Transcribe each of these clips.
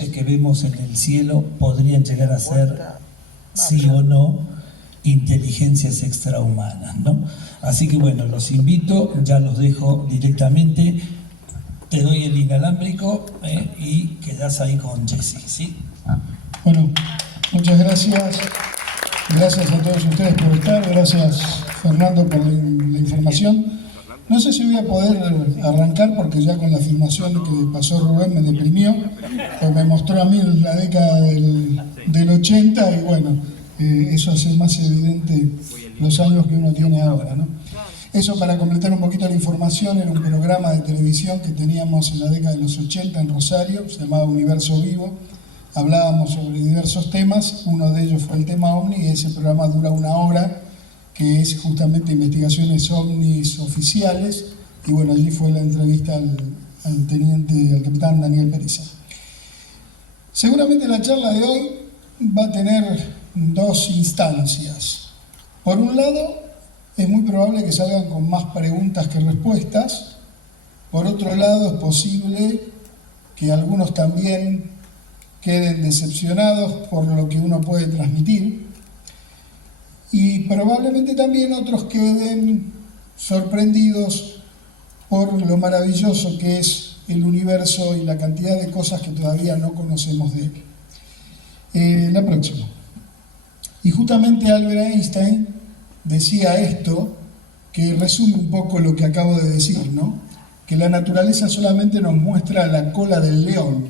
luces que vemos en el cielo podrían llegar a ser, sí o no, inteligencias extrahumanas, ¿no? Así que bueno, los invito, ya los dejo directamente, te doy el inalámbrico y quedás ahí con Jessy, ¿sí? Bueno, muchas gracias. Gracias a todos ustedes por estar, gracias Fernando por la información. No sé si voy a poder arrancar porque ya con la afirmación que pasó Rubén me deprimió, pues me mostró a mí la década del 80 y bueno, eso hace más evidente los años que uno tiene ahora, ¿no? Eso para completar un poquito la información, era un programa de televisión que teníamos en la década de los 80 en Rosario, se llamaba Universo Vivo. Hablábamos sobre diversos temas, uno de ellos fue el tema OVNI y ese programa dura 1 hora, que es justamente investigaciones OVNIs oficiales, y bueno, allí fue la entrevista al capitán Daniel Periza. Seguramente la charla de hoy va a tener 2 instancias. Por un lado, es muy probable que salgan con más preguntas que respuestas. Por otro lado, es posible que algunos también queden decepcionados por lo que uno puede transmitir. Y probablemente también otros queden sorprendidos por lo maravilloso que es el universo y la cantidad de cosas que todavía no conocemos de él. La próxima. Y justamente Albert Einstein decía esto, que resume un poco lo que acabo de decir, ¿no? Que la naturaleza solamente nos muestra la cola del león,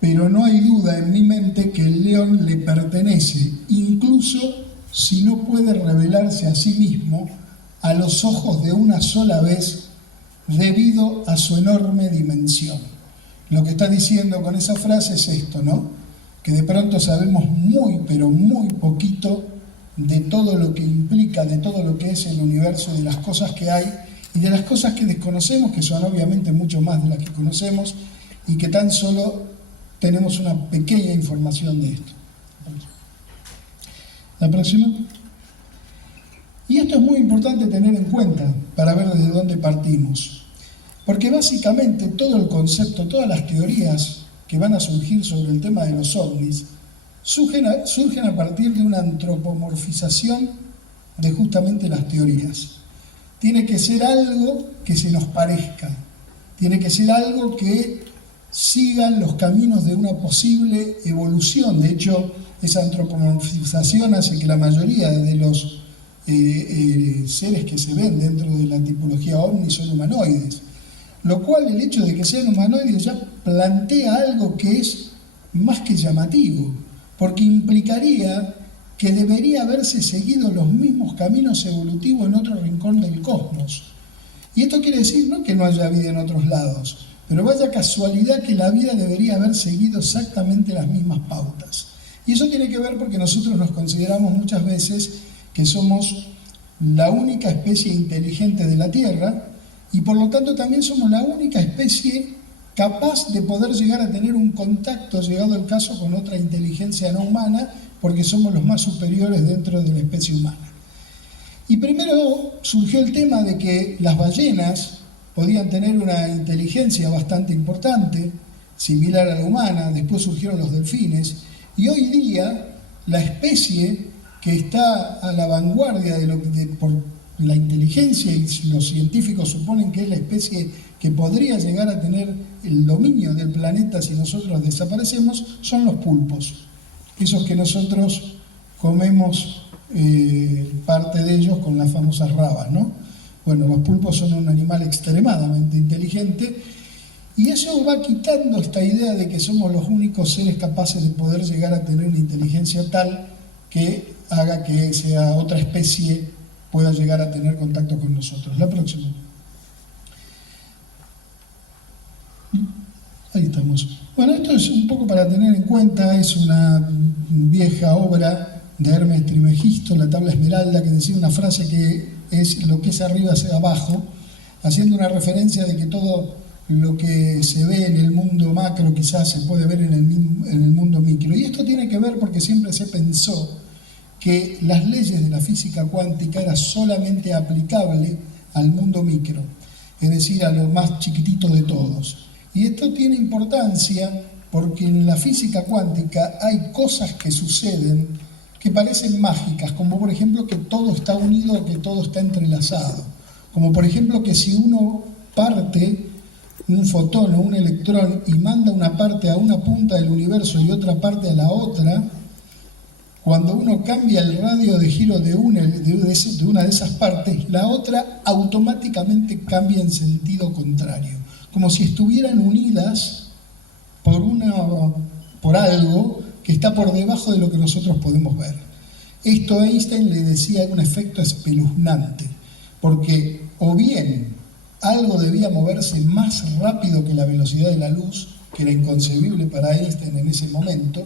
pero no hay duda en mi mente que el león le pertenece, incluso si no puede revelarse a sí mismo a los ojos de una sola vez debido a su enorme dimensión. Lo que está diciendo con esa frase es esto, ¿no? Que de pronto sabemos muy, pero muy poquito de todo lo que implica, de todo lo que es el universo, de las cosas que hay y de las cosas que desconocemos, que son obviamente mucho más de las que conocemos y que tan solo tenemos una pequeña información de esto. La próxima. Y esto es muy importante tener en cuenta para ver desde dónde partimos. Porque básicamente todo el concepto, todas las teorías que van a surgir sobre el tema de los ovnis, surgen a partir de una antropomorfización de justamente las teorías. Tiene que ser algo que se nos parezca, tiene que ser algo que sigan los caminos de una posible evolución. De hecho, esa antropomorfización hace que la mayoría de los seres que se ven dentro de la tipología ovni son humanoides, lo cual el hecho de que sean humanoides ya plantea algo que es más que llamativo, porque implicaría que debería haberse seguido los mismos caminos evolutivos en otro rincón del cosmos. Y esto quiere decir no que no haya vida en otros lados, pero vaya casualidad que la vida debería haber seguido exactamente las mismas pautas. Y eso tiene que ver porque nosotros nos consideramos muchas veces que somos la única especie inteligente de la Tierra y por lo tanto también somos la única especie capaz de poder llegar a tener un contacto, llegado el caso, con otra inteligencia no humana, porque somos los más superiores dentro de la especie humana. Y primero surgió el tema de que las ballenas podían tener una inteligencia bastante importante, similar a la humana, después surgieron los delfines, y hoy día la especie que está a la vanguardia por la inteligencia, y los científicos suponen que es la especie que podría llegar a tener el dominio del planeta si nosotros desaparecemos, son los pulpos, esos que nosotros comemos parte de ellos con las famosas rabas, ¿no? Bueno, los pulpos son un animal extremadamente inteligente y eso va quitando esta idea de que somos los únicos seres capaces de poder llegar a tener una inteligencia tal que haga que sea otra especie pueda llegar a tener contacto con nosotros. La próxima. Ahí estamos. Bueno, esto es un poco para tener en cuenta, es una vieja obra de Hermes Trismegisto, La tabla esmeralda, que decía una frase que es lo que es arriba hacia abajo, haciendo una referencia de que todo lo que se ve en el mundo macro quizás se puede ver en el mundo micro. Y esto tiene que ver porque siempre se pensó que las leyes de la física cuántica eran solamente aplicables al mundo micro, es decir, a lo más chiquitito de todos. Y esto tiene importancia porque en la física cuántica hay cosas que suceden que parecen mágicas, como por ejemplo que todo está unido, que todo está entrelazado, como por ejemplo que si uno parte un fotón o un electrón y manda una parte a una punta del universo y otra parte a la otra, cuando uno cambia el radio de giro de una de esas partes, la otra automáticamente cambia en sentido contrario, como si estuvieran unidas por algo que está por debajo de lo que nosotros podemos ver. Esto Einstein le decía un efecto espeluznante, porque o bien algo debía moverse más rápido que la velocidad de la luz, que era inconcebible para Einstein en ese momento,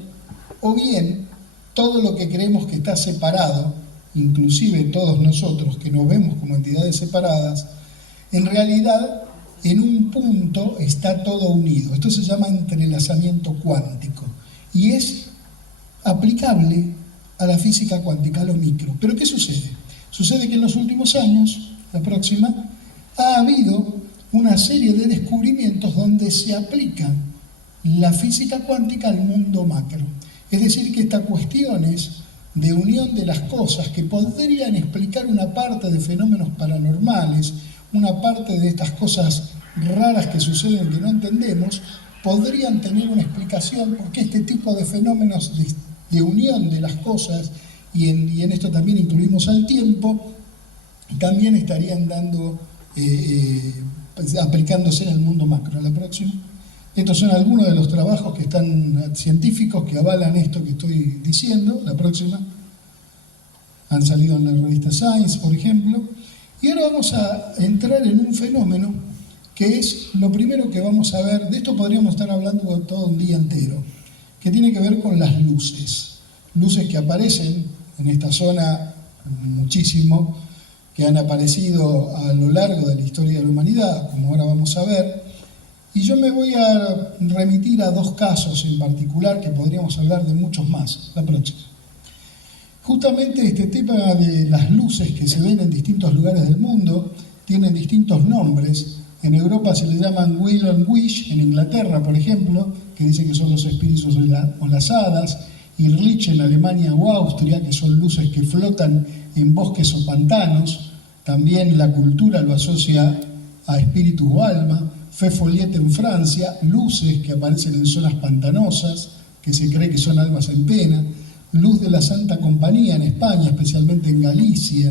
o bien todo lo que creemos que está separado, inclusive todos nosotros que nos vemos como entidades separadas, en realidad en un punto está todo unido. Esto se llama entrelazamiento cuántico y es aplicable a la física cuántica, a lo micro. ¿Pero qué sucede? Sucede que en los últimos años, la próxima, ha habido una serie de descubrimientos donde se aplica la física cuántica al mundo macro. Es decir, que estas cuestiones de unión de las cosas que podrían explicar una parte de fenómenos paranormales, una parte de estas cosas raras que suceden que no entendemos, podrían tener una explicación porque este tipo de fenómenos de unión de las cosas, y en esto también incluimos al tiempo, también estarían aplicándose en el mundo macro. A la próxima. Estos son algunos de los trabajos que están científicos que avalan esto que estoy diciendo. La próxima. Han salido en la revista Science, por ejemplo. Y ahora vamos a entrar en un fenómeno que es lo primero que vamos a ver. De esto podríamos estar hablando todo un día entero, que tiene que ver con las luces. Luces que aparecen en esta zona muchísimo, que han aparecido a lo largo de la historia de la humanidad, como ahora vamos a ver. Y yo me voy a remitir a dos casos en particular, que podríamos hablar de muchos más. La próxima. Justamente este tema de las luces que se ven en distintos lugares del mundo tienen distintos nombres. En Europa se le llaman Will and Wish, en Inglaterra, por ejemplo, que dice que son los espíritus o las hadas, Irlich en Alemania o Austria, que son luces que flotan en bosques o pantanos. También la cultura lo asocia a espíritus o alma. Fe Follet en Francia, luces que aparecen en zonas pantanosas, que se cree que son almas en pena. Luz de la Santa Compañía en España, especialmente en Galicia,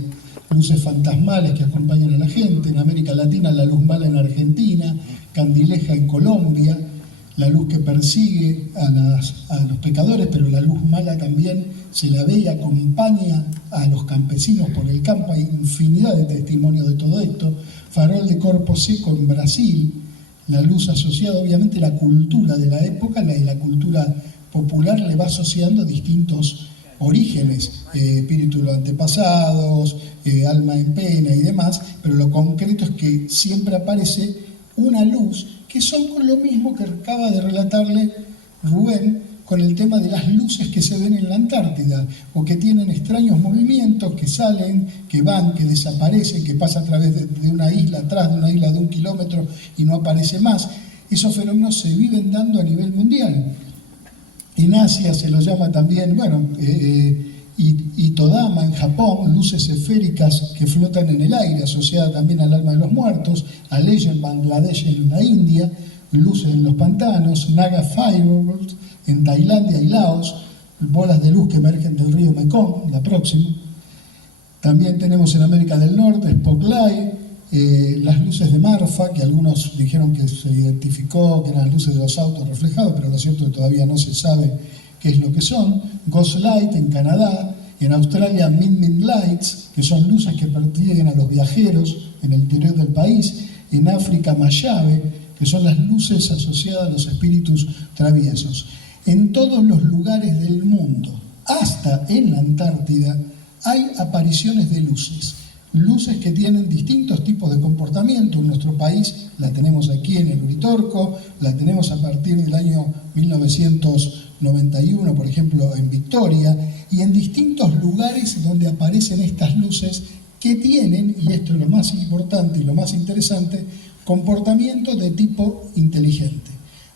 luces fantasmales que acompañan a la gente. En América Latina, la luz mala en Argentina, Candileja en Colombia, la luz que persigue a los pecadores, pero la luz mala también se la ve y acompaña a los campesinos por el campo. Hay infinidad de testimonios de todo esto. Farol de Corpo Seco en Brasil, la luz asociada, obviamente la cultura de la época, la cultura popular le va asociando distintos orígenes, espíritu de los antepasados, alma en pena y demás, pero lo concreto es que siempre aparece una luz que son con lo mismo que acaba de relatarle Rubén con el tema de las luces que se ven en la Antártida, o que tienen extraños movimientos, que salen, que van, que desaparecen, que pasa a través de una isla, atrás de una isla de 1 kilómetro y no aparece más. Esos fenómenos se viven dando a nivel mundial. En Asia se lo llama también, Itodama en Japón, luces esféricas que flotan en el aire, asociada también al alma de los muertos. Aleya en Bangladesh, en la India, luces en los pantanos. Naga Fireworks en Tailandia y Laos, bolas de luz que emergen del río Mekong. La próxima. También tenemos en América del Norte Spotlight, las luces de Marfa, que algunos dijeron que se identificó que eran las luces de los autos reflejados, pero lo cierto es que todavía no se sabe qué es lo que son. Ghost Light en Canadá. En Australia, Min Lights, que son luces que persiguen a los viajeros en el interior del país. En África, Mayave, que son las luces asociadas a los espíritus traviesos. En todos los lugares del mundo, hasta en la Antártida, hay apariciones de luces. Luces que tienen distintos tipos de comportamiento. En nuestro país la tenemos aquí en el Uritorco, la tenemos a partir del año 1991, por ejemplo, en Victoria, y en distintos lugares donde aparecen estas luces que tienen, y esto es lo más importante y lo más interesante, comportamiento de tipo inteligente.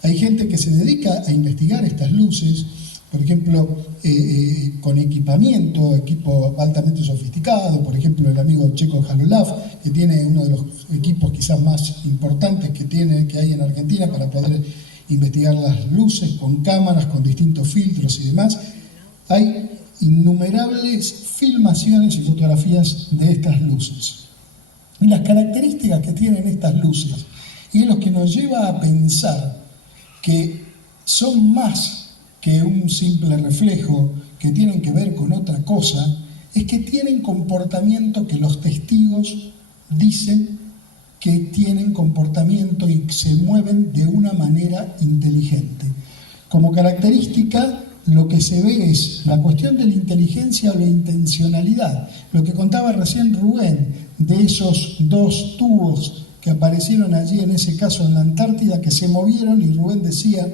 Hay gente que se dedica a investigar estas luces, por ejemplo, con equipo altamente sofisticado, por ejemplo, el amigo Checo Jalolaf, que tiene uno de los equipos quizás más importantes que hay en Argentina para poder investigar las luces con cámaras, con distintos filtros y demás. Hay innumerables filmaciones y fotografías de estas luces. Y las características que tienen estas luces, y es lo que nos lleva a pensar que son más que un simple reflejo, que tienen que ver con otra cosa, es que tienen comportamiento que los testigos dicen que tienen comportamiento y se mueven de una manera inteligente. Como característica, lo que se ve es la cuestión de la inteligencia o la intencionalidad. Lo que contaba recién Rubén, de esos 2 tubos que aparecieron allí, en ese caso en la Antártida, que se movieron, y Rubén decía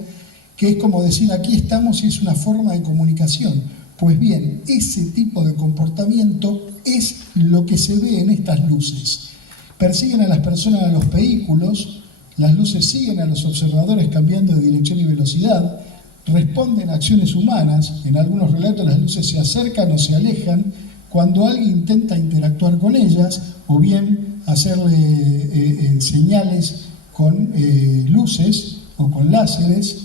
que es como decir, aquí estamos y es una forma de comunicación. Pues bien, ese tipo de comportamiento es lo que se ve en estas luces. Persiguen a las personas a los vehículos, las luces siguen a los observadores cambiando de dirección y velocidad, responden a acciones humanas, en algunos relatos las luces se acercan o se alejan cuando alguien intenta interactuar con ellas, o bien hacerle señales con luces o con láseres.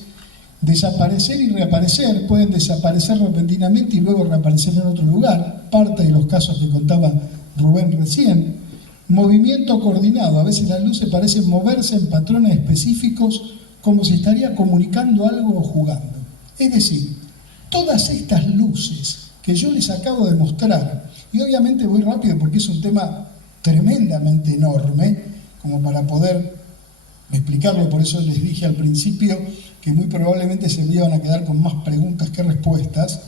Desaparecer y reaparecer, pueden desaparecer repentinamente y luego reaparecer en otro lugar, parte de los casos que contaba Rubén recién. Movimiento coordinado, a veces las luces parecen moverse en patrones específicos como si estaría comunicando algo o jugando. Es decir, todas estas luces que yo les acabo de mostrar, y obviamente voy rápido porque es un tema tremendamente enorme, como para poder explicarlo, por eso les dije al principio que muy probablemente se me iban a quedar con más preguntas que respuestas.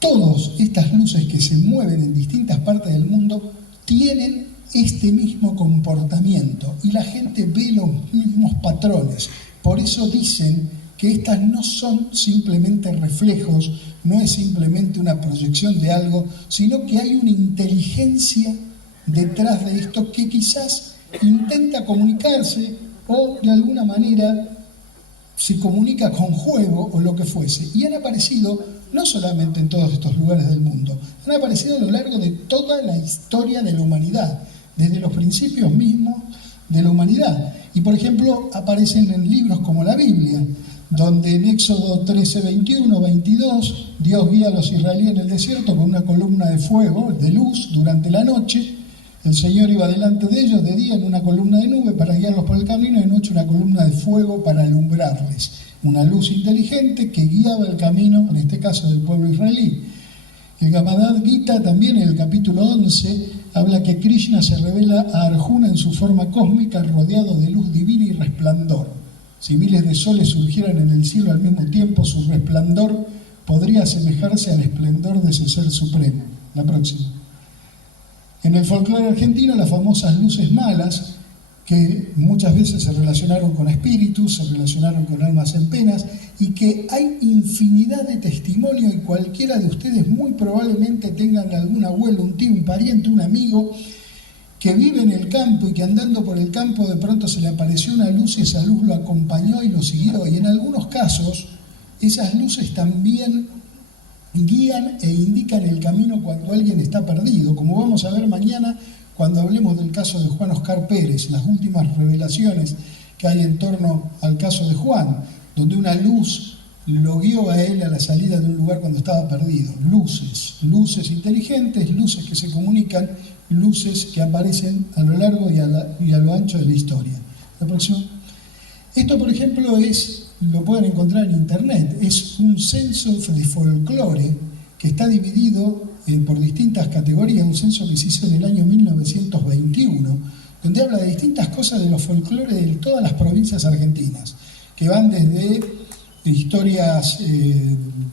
Todas estas luces que se mueven en distintas partes del mundo tienen este mismo comportamiento y la gente ve los mismos patrones. Por eso dicen que estas no son simplemente reflejos, no es simplemente una proyección de algo, sino que hay una inteligencia detrás de esto que quizás intenta comunicarse o de alguna manera se comunica con juego o lo que fuese. Y han aparecido no solamente en todos estos lugares del mundo, han aparecido a lo largo de toda la historia de la humanidad, desde los principios mismos de la humanidad. Y por ejemplo, aparecen en libros como la Biblia, donde en Éxodo 13, 21, 22, Dios guía a los israelíes en el desierto con una columna de fuego, de luz, durante la noche. El Señor iba delante de ellos de día en una columna de nube para guiarlos por el camino y de noche una columna de fuego para alumbrarles. Una luz inteligente que guiaba el camino, en este caso del pueblo israelí. El Bhagavad Gita también en el capítulo 11 habla que Krishna se revela a Arjuna en su forma cósmica rodeado de luz divina y resplandor. Si miles de soles surgieran en el cielo al mismo tiempo, su resplandor podría asemejarse al esplendor de ese ser supremo. La próxima. En el folclore argentino, las famosas luces malas, que muchas veces se relacionaron con espíritus, se relacionaron con almas en penas, y que hay infinidad de testimonios, y cualquiera de ustedes muy probablemente tengan algún abuelo, un tío, un pariente, un amigo, que vive en el campo y que andando por el campo de pronto se le apareció una luz y esa luz lo acompañó y lo siguió. Y en algunos casos, esas luces también guían e indican el camino cuando alguien está perdido, como vamos a ver mañana cuando hablemos del caso de Juan Oscar Pérez, las últimas revelaciones que hay en torno al caso de Juan, donde una luz lo guió a él a la salida de un lugar cuando estaba perdido. Luces inteligentes, luces que se comunican, luces que aparecen a lo largo y a lo ancho de la historia. La próxima. Esto, por ejemplo, lo pueden encontrar en internet, es un censo de folclore que está dividido por distintas categorías, un censo que se hizo en el año 1921, donde habla de distintas cosas de los folclores de todas las provincias argentinas, que van desde historias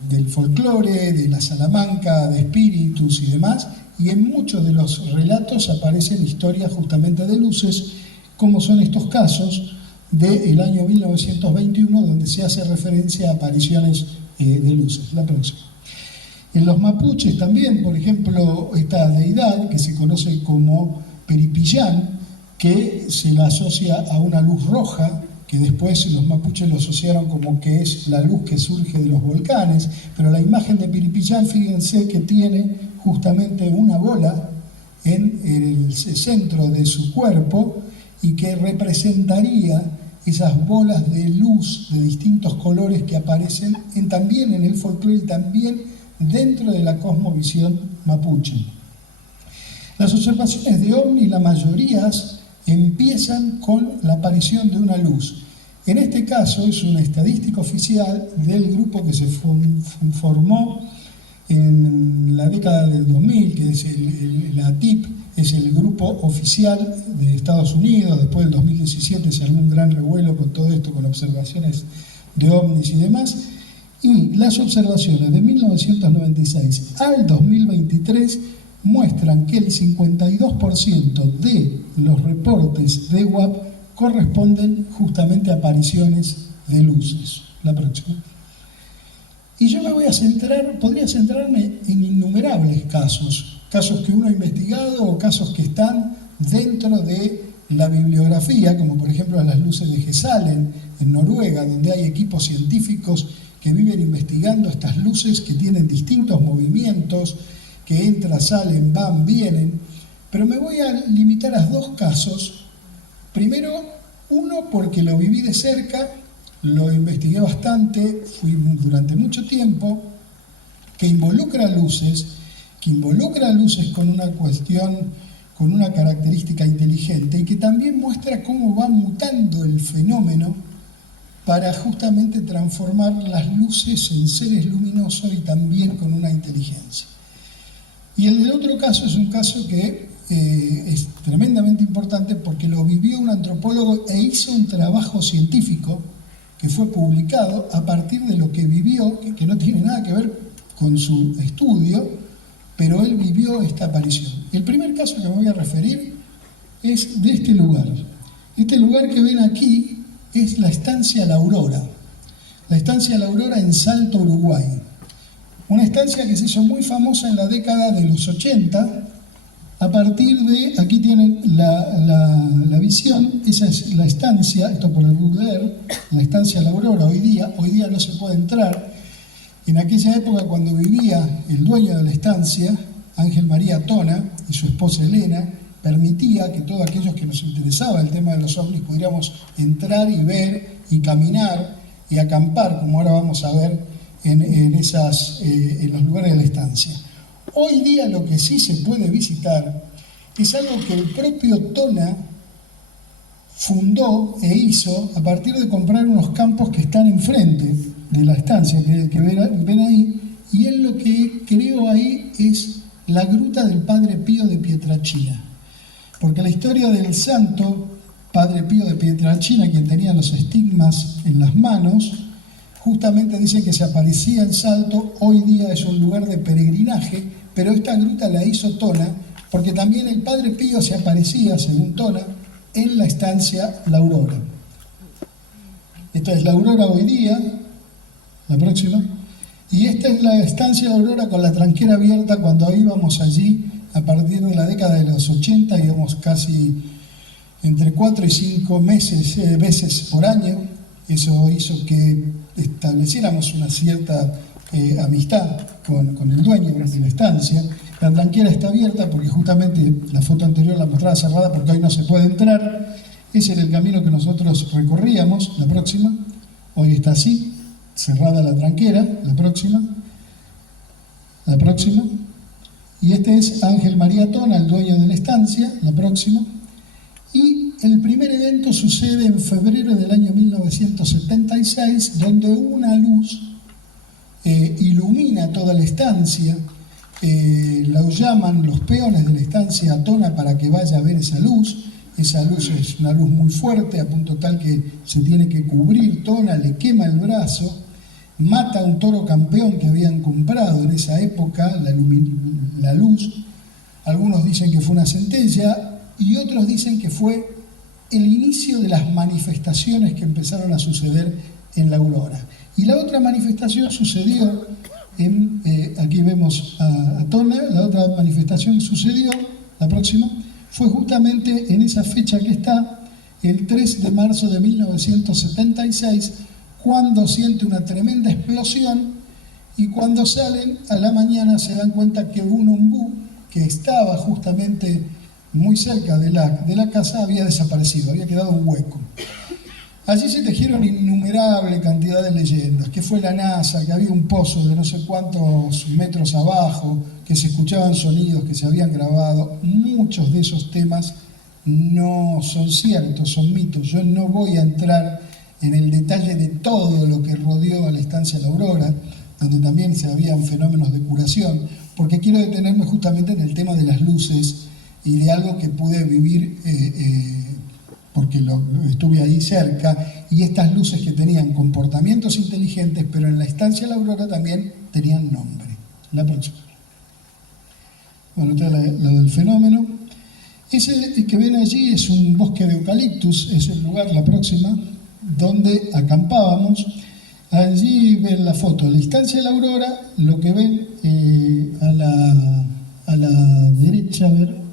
del folclore, de la Salamanca, de espíritus y demás, y en muchos de los relatos aparecen historias justamente de luces, como son estos casos del año 1921, donde se hace referencia a apariciones de luces. La próxima. En los mapuches también, por ejemplo, esta deidad que se conoce como Peripillán, que se la asocia a una luz roja, que después los mapuches lo asociaron como que es la luz que surge de los volcanes, pero la imagen de Piripillán, fíjense que tiene justamente una bola en el centro de su cuerpo y que representaría esas bolas de luz de distintos colores que aparecen también en el folclore y también dentro de la cosmovisión mapuche. Las observaciones de ovni, la mayoría empiezan con la aparición de una luz. En este caso es una estadística oficial del grupo que se formó en la década del 2000, que es la ATIP, es el grupo oficial de Estados Unidos. Después del 2017 se armó un gran revuelo con todo esto, con observaciones de ovnis y demás. Y las observaciones de 1996 al 2023 muestran que el 52% de los reportes de EWAP corresponden justamente a apariciones de luces. La próxima. Y yo me voy a podría centrarme en innumerables casos que uno ha investigado o casos que están dentro de la bibliografía, como por ejemplo las luces de Gesalen en Noruega, donde hay equipos científicos que viven investigando estas luces que tienen distintos movimientos, que entran, salen, van, vienen. Pero me voy a limitar a dos casos. Primero, uno porque lo viví de cerca, lo investigué bastante, fui durante mucho tiempo, que involucra luces con una cuestión, con una característica inteligente y que también muestra cómo va mutando el fenómeno para justamente transformar las luces en seres luminosos y también con una inteligencia. Y el otro caso es un caso que es tremendamente importante porque lo vivió un antropólogo e hizo un trabajo científico que fue publicado a partir de lo que vivió, que no tiene nada que ver con su estudio, pero él vivió esta aparición. El primer caso que me voy a referir es de este lugar. Este lugar que ven aquí es la estancia La Aurora. La estancia La Aurora en Salto, Uruguay. Una estancia que se hizo muy famosa en la década de los 80, a partir de, aquí tienen la visión, esa es la estancia, esto por el Google Earth, la estancia La Aurora hoy día no se puede entrar. En aquella época, cuando vivía el dueño de la estancia, Ángel María Tona, y su esposa Elena, permitía que todos aquellos que nos interesaba el tema de los ovnis pudiéramos entrar y ver y caminar y acampar, como ahora vamos a ver en los lugares de la estancia. Hoy día lo que sí se puede visitar es algo que el propio Tona fundó e hizo a partir de comprar unos campos que están enfrente de la estancia que ven ahí, y él lo que creó ahí es la gruta del Padre Pío de Pietrelcina, porque la historia del santo Padre Pío de Pietrelcina, quien tenía los estigmas en las manos, justamente dice que se aparecía en Salto. Hoy día es un lugar de peregrinaje, pero esta gruta la hizo Tona, porque también el Padre Pío se aparecía, según Tona, en la estancia La Aurora. Esta es La Aurora hoy día, la próxima, y esta es la estancia La Aurora con la tranquera abierta cuando íbamos allí a partir de la década de los 80, íbamos casi entre 4 y 5 veces por año. Eso hizo que estableciéramos una cierta amistad con el dueño de la estancia. La tranquera está abierta porque justamente la foto anterior la mostraba cerrada porque hoy no se puede entrar. Ese era el camino que nosotros recorríamos. La próxima, hoy está así, cerrada la tranquera. La próxima. Y este es Ángel María Tona, el dueño de la estancia. La próxima. Y el primer evento sucede en febrero del año 1976, donde una luz ilumina toda la estancia. La llaman los peones de la estancia a Tona para que vaya a ver esa luz. Esa luz es una luz muy fuerte, a punto tal que se tiene que cubrir. Tona le quema el brazo, mata a un toro campeón que habían comprado en esa época, la luz. Algunos dicen que fue una centella y otros dicen que fue el inicio de las manifestaciones que empezaron a suceder en La Aurora. Y la otra manifestación sucedió, aquí vemos a Tona, la otra manifestación sucedió, la próxima, fue justamente en esa fecha que está, el 3 de marzo de 1976, cuando siente una tremenda explosión y cuando salen a la mañana se dan cuenta que un ombú que estaba justamente muy cerca de la casa había desaparecido, había quedado un hueco. Allí se tejieron innumerable cantidad de leyendas, que fue la NASA, que había un pozo de no sé cuántos metros abajo, que se escuchaban sonidos que se habían grabado. Muchos de esos temas no son ciertos, son mitos. Yo no voy a entrar en el detalle de todo lo que rodeó a la estancia La Aurora, donde también se habían fenómenos de curación, porque quiero detenerme justamente en el tema de las luces y de algo que pude vivir porque estuve ahí cerca, y estas luces que tenían comportamientos inteligentes, pero en la estancia La Aurora también tenían nombre. La próxima. Bueno, esta es lo del fenómeno. Ese que ven allí es un bosque de eucaliptus, es el lugar, la próxima, donde acampábamos. Allí ven la foto, la estancia La Aurora, lo que ven a la derecha, a ver.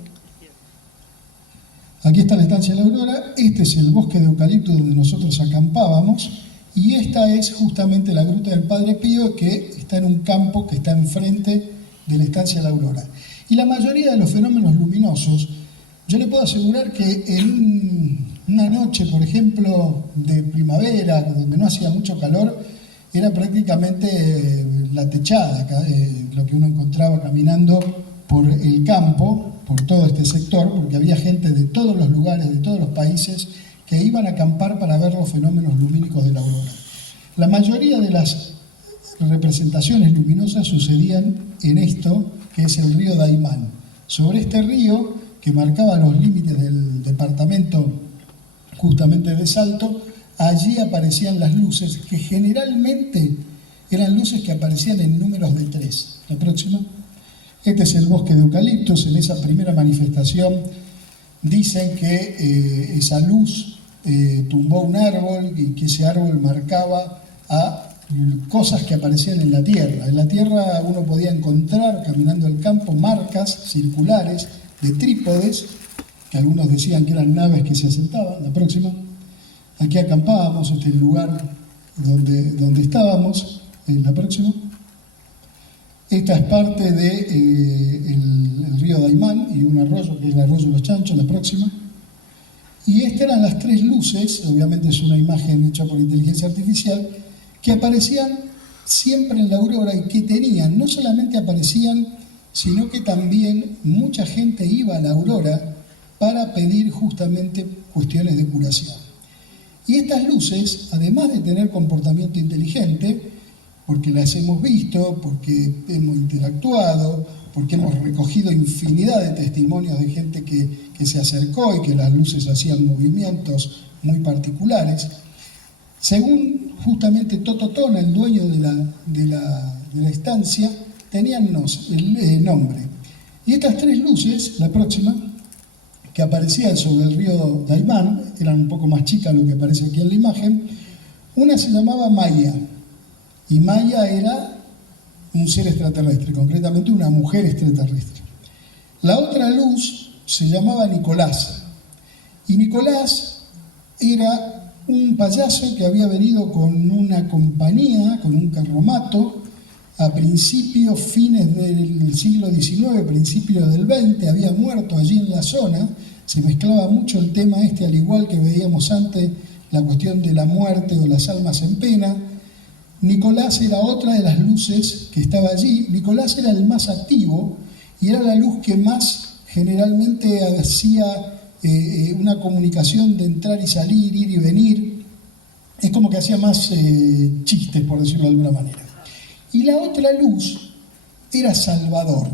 Aquí está la estancia La Aurora, este es el bosque de eucalipto donde nosotros acampábamos, y esta es justamente la gruta del Padre Pío, que está en un campo que está enfrente de la estancia La Aurora. Y la mayoría de los fenómenos luminosos, yo le puedo asegurar que en una noche, por ejemplo, de primavera, donde no hacía mucho calor, era prácticamente la techada, lo que uno encontraba caminando por el campo, por todo este sector, porque había gente de todos los lugares, de todos los países, que iban a acampar para ver los fenómenos lumínicos de la aurora. La mayoría de las representaciones luminosas sucedían en esto, que es el río Daymán. Sobre este río, que marcaba los límites del departamento justamente de Salto, allí aparecían las luces, que generalmente eran luces que aparecían en números de 3. La próxima. Este es el bosque de eucaliptos. En esa primera manifestación dicen que esa luz tumbó un árbol y que ese árbol marcaba a cosas que aparecían en la tierra. En la tierra uno podía encontrar, caminando el campo, marcas circulares de trípodes, que algunos decían que eran naves que se asentaban. La próxima. Aquí acampábamos, este es el lugar donde estábamos. La próxima. Esta es parte del río Daymán y un arroyo, que es el arroyo de los Chanchos. La próxima. Y estas eran las 3 luces, obviamente es una imagen hecha por inteligencia artificial, que aparecían siempre en la aurora y que tenían, no solamente aparecían, sino que también mucha gente iba a la aurora para pedir justamente cuestiones de curación. Y estas luces, además de tener comportamiento inteligente, porque las hemos visto, porque hemos interactuado, porque hemos recogido infinidad de testimonios de gente que se acercó y que las luces hacían movimientos muy particulares. Según justamente Toto Tona, el dueño de la estancia, tenían el nombre. Y estas 3 luces, la próxima, que aparecían sobre el río Daymán, eran un poco más chicas lo que aparece aquí en la imagen. Una se llamaba Maya, y Maya era un ser extraterrestre, concretamente una mujer extraterrestre. La otra luz se llamaba Nicolás, y Nicolás era un payaso que había venido con una compañía, con un carromato, a principios, fines del siglo XIX, principios del XX, había muerto allí en la zona. Se mezclaba mucho el tema al igual que veíamos antes, la cuestión de la muerte o las almas en pena. Nicolás era otra de las luces que estaba allí. Nicolás era el más activo y era la luz que más generalmente hacía una comunicación de entrar y salir, ir y venir. Es como que hacía más chistes, por decirlo de alguna manera. Y la otra luz era Salvador.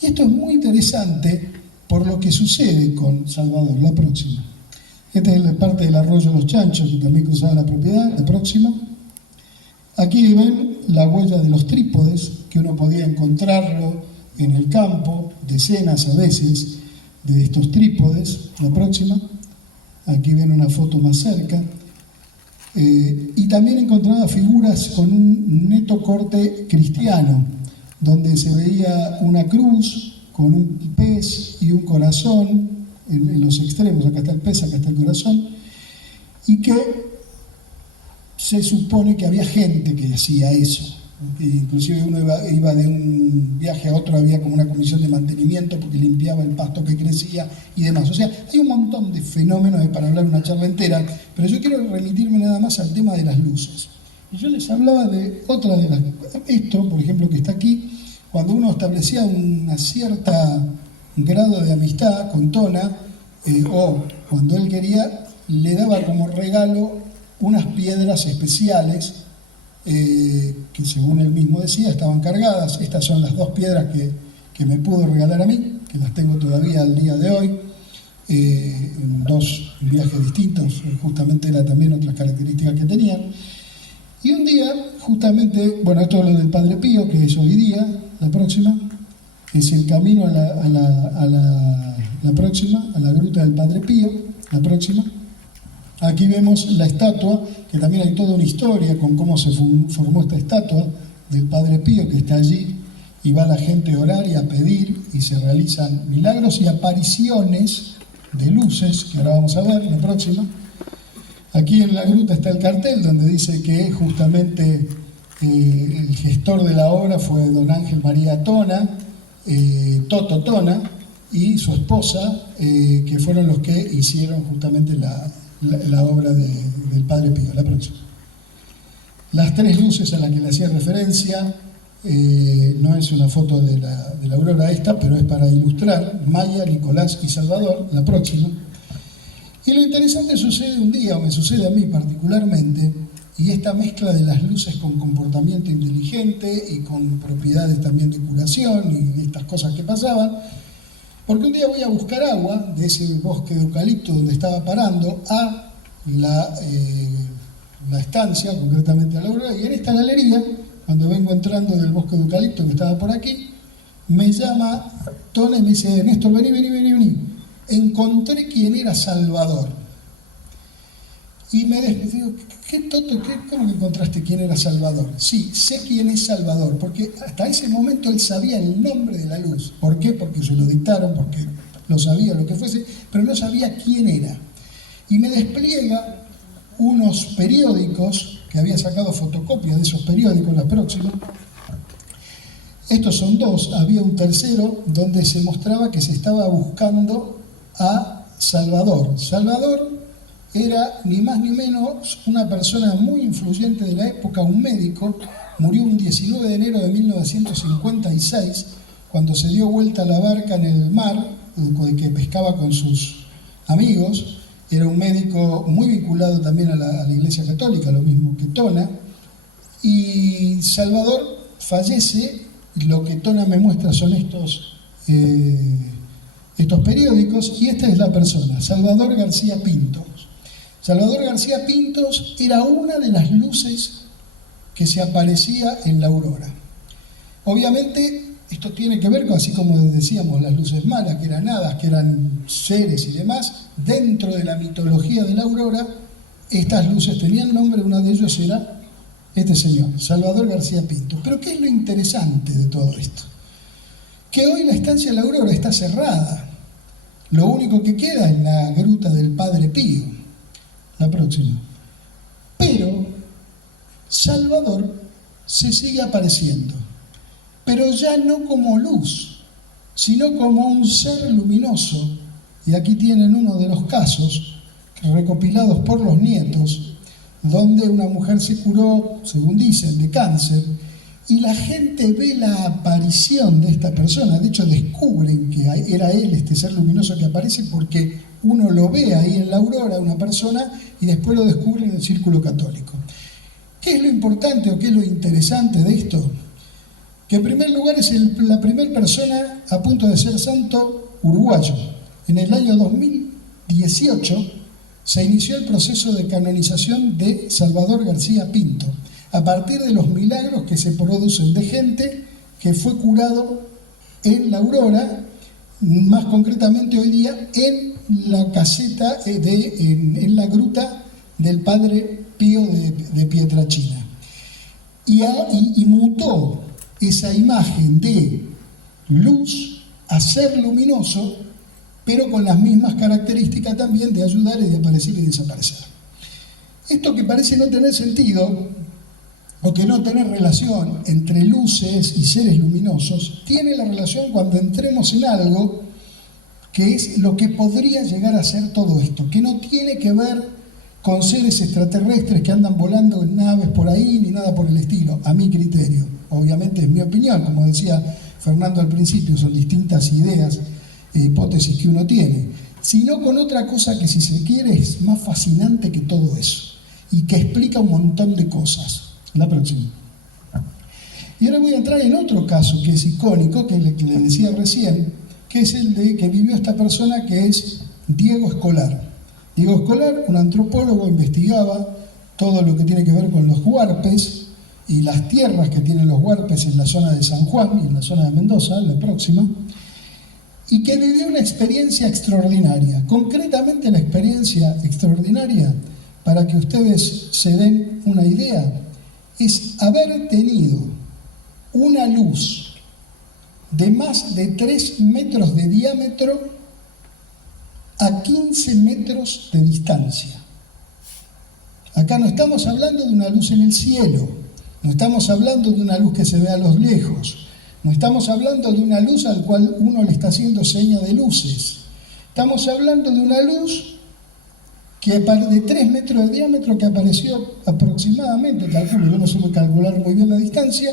Y esto es muy interesante por lo que sucede con Salvador. La próxima. Esta es la parte del arroyo de los Chanchos, que también cruzaba la propiedad. La próxima. Aquí ven la huella de los trípodes, que uno podía encontrarlo en el campo, decenas a veces de estos trípodes. La próxima. Aquí ven una foto más cerca. Y también encontraba figuras con un neto corte cristiano, donde se veía una cruz con un pez y un corazón en los extremos, acá está el pez, acá está el corazón, y que se supone que había gente que hacía eso. Inclusive uno iba de un viaje a otro, había como una comisión de mantenimiento porque limpiaba el pasto que crecía y demás. O sea, hay un montón de fenómenos para hablar una charla entera, pero yo quiero remitirme nada más al tema de las luces. Y yo les hablaba de otra de las... Esto, por ejemplo, que está aquí, cuando uno establecía un cierto grado de amistad con Tona, o cuando él quería, le daba como regalo unas piedras especiales que según él mismo decía estaban cargadas. Estas son las 2 piedras que me pudo regalar a mí, que las tengo todavía al día de hoy, en 2 viajes distintos. Justamente era también otras características que tenían. Y un día, justamente, bueno, esto es lo del Padre Pío, que es hoy día, la próxima, es el camino a la próxima, a la gruta del Padre Pío, la próxima. Aquí vemos la estatua, que también hay toda una historia con cómo se formó esta estatua del Padre Pío, que está allí, y va la gente a orar y a pedir, y se realizan milagros y apariciones de luces, que ahora vamos a ver, la próxima. Aquí en la gruta está el cartel donde dice que justamente el gestor de la obra fue don Ángel María Tona, Toto Tona, y su esposa, que fueron los que hicieron justamente la obra del Padre Pío. La próxima. Las 3 luces a las que le hacía referencia, no es una foto de la aurora esta, pero es para ilustrar Maya, Nicolás y Salvador. La próxima. Y lo interesante sucede un día, o me sucede a mí particularmente, y esta mezcla de las luces con comportamiento inteligente y con propiedades también de curación y estas cosas que pasaban, porque un día voy a buscar agua de ese bosque de eucalipto donde estaba parando a la estancia, concretamente a la aurora, y en esta galería, cuando vengo entrando del bosque de eucalipto que estaba por aquí, me llama Tona y me dice: Néstor, vení. Encontré quién era Salvador. Y me digo: ¿qué tonto? ¿Cómo que encontraste quién era Salvador? Sí, sé quién es Salvador, porque hasta ese momento él sabía el nombre de la luz. ¿Por qué? Porque se lo dictaron, porque lo sabía, lo que fuese, pero no sabía quién era. Y me despliega unos periódicos, que había sacado fotocopias de esos periódicos, la próxima. Estos son 2, había un tercero donde se mostraba que se estaba buscando a Salvador. Salvador era ni más ni menos una persona muy influyente de la época, un médico. Murió un 19 de enero de 1956, cuando se dio vuelta la barca en el mar, que pescaba con sus amigos. Era un médico muy vinculado también a la Iglesia Católica, lo mismo que Tona. Y Salvador fallece, y lo que Tona me muestra son estos periódicos, y esta es la persona, Salvador García Pintos. Salvador García Pintos era una de las luces que se aparecía en la aurora. Obviamente esto tiene que ver con, así como decíamos, las luces malas, que eran hadas, que eran seres y demás. Dentro de la mitología de la aurora, estas luces tenían nombre. Una de ellos era este señor, Salvador García Pintos. Pero ¿qué es lo interesante de todo esto? Que hoy la estancia de la aurora está cerrada. Lo único que queda es la gruta del Padre Pío. La próxima. Pero Salvador se sigue apareciendo, pero ya no como luz, sino como un ser luminoso. Y aquí tienen uno de los casos recopilados por los nietos, donde una mujer se curó, según dicen, de cáncer, y la gente ve la aparición de esta persona. De hecho, descubren que era él, este ser luminoso que aparece, porque uno lo ve ahí en la aurora, una persona, y después lo descubre en el círculo católico. ¿Qué es lo importante o qué es lo interesante de esto? Que en primer lugar es la primera persona a punto de ser santo uruguayo. En el año 2018 se inició el proceso de canonización de Salvador García Pinto, a partir de los milagros que se producen de gente que fue curado en la aurora, más concretamente hoy día en la caseta, en la gruta del Padre Pío de Pietrachina. Y mutó esa imagen de luz a ser luminoso pero con las mismas características también de ayudar y de aparecer y desaparecer. Esto que parece no tener sentido, o que no tener relación entre luces y seres luminosos, tiene la relación cuando entremos en algo que es lo que podría llegar a ser todo esto, que no tiene que ver con seres extraterrestres que andan volando en naves por ahí, ni nada por el estilo, a mi criterio. Obviamente es mi opinión, como decía Fernando al principio, son distintas ideas e hipótesis que uno tiene, sino con otra cosa que, si se quiere, es más fascinante que todo eso y que explica un montón de cosas. La próxima. Y ahora voy a entrar en otro caso que es icónico, que le decía recién, que es el de que vivió esta persona, que es Diego Escolar. Diego Escolar, un antropólogo, investigaba todo lo que tiene que ver con los huarpes y las tierras que tienen los huarpes en la zona de San Juan y en la zona de Mendoza, la próxima, y que vivió una experiencia extraordinaria. Concretamente, la experiencia extraordinaria, para que ustedes se den una idea, es haber tenido una luz de más de 3 metros de diámetro a 15 metros de distancia. Acá no estamos hablando de una luz en el cielo, no estamos hablando de una luz que se ve a lo lejos, no estamos hablando de una luz al cual uno le está haciendo seña de luces. Estamos hablando de una luz que de 3 metros de diámetro, que apareció aproximadamente, calculo, yo no sé calcular muy bien la distancia,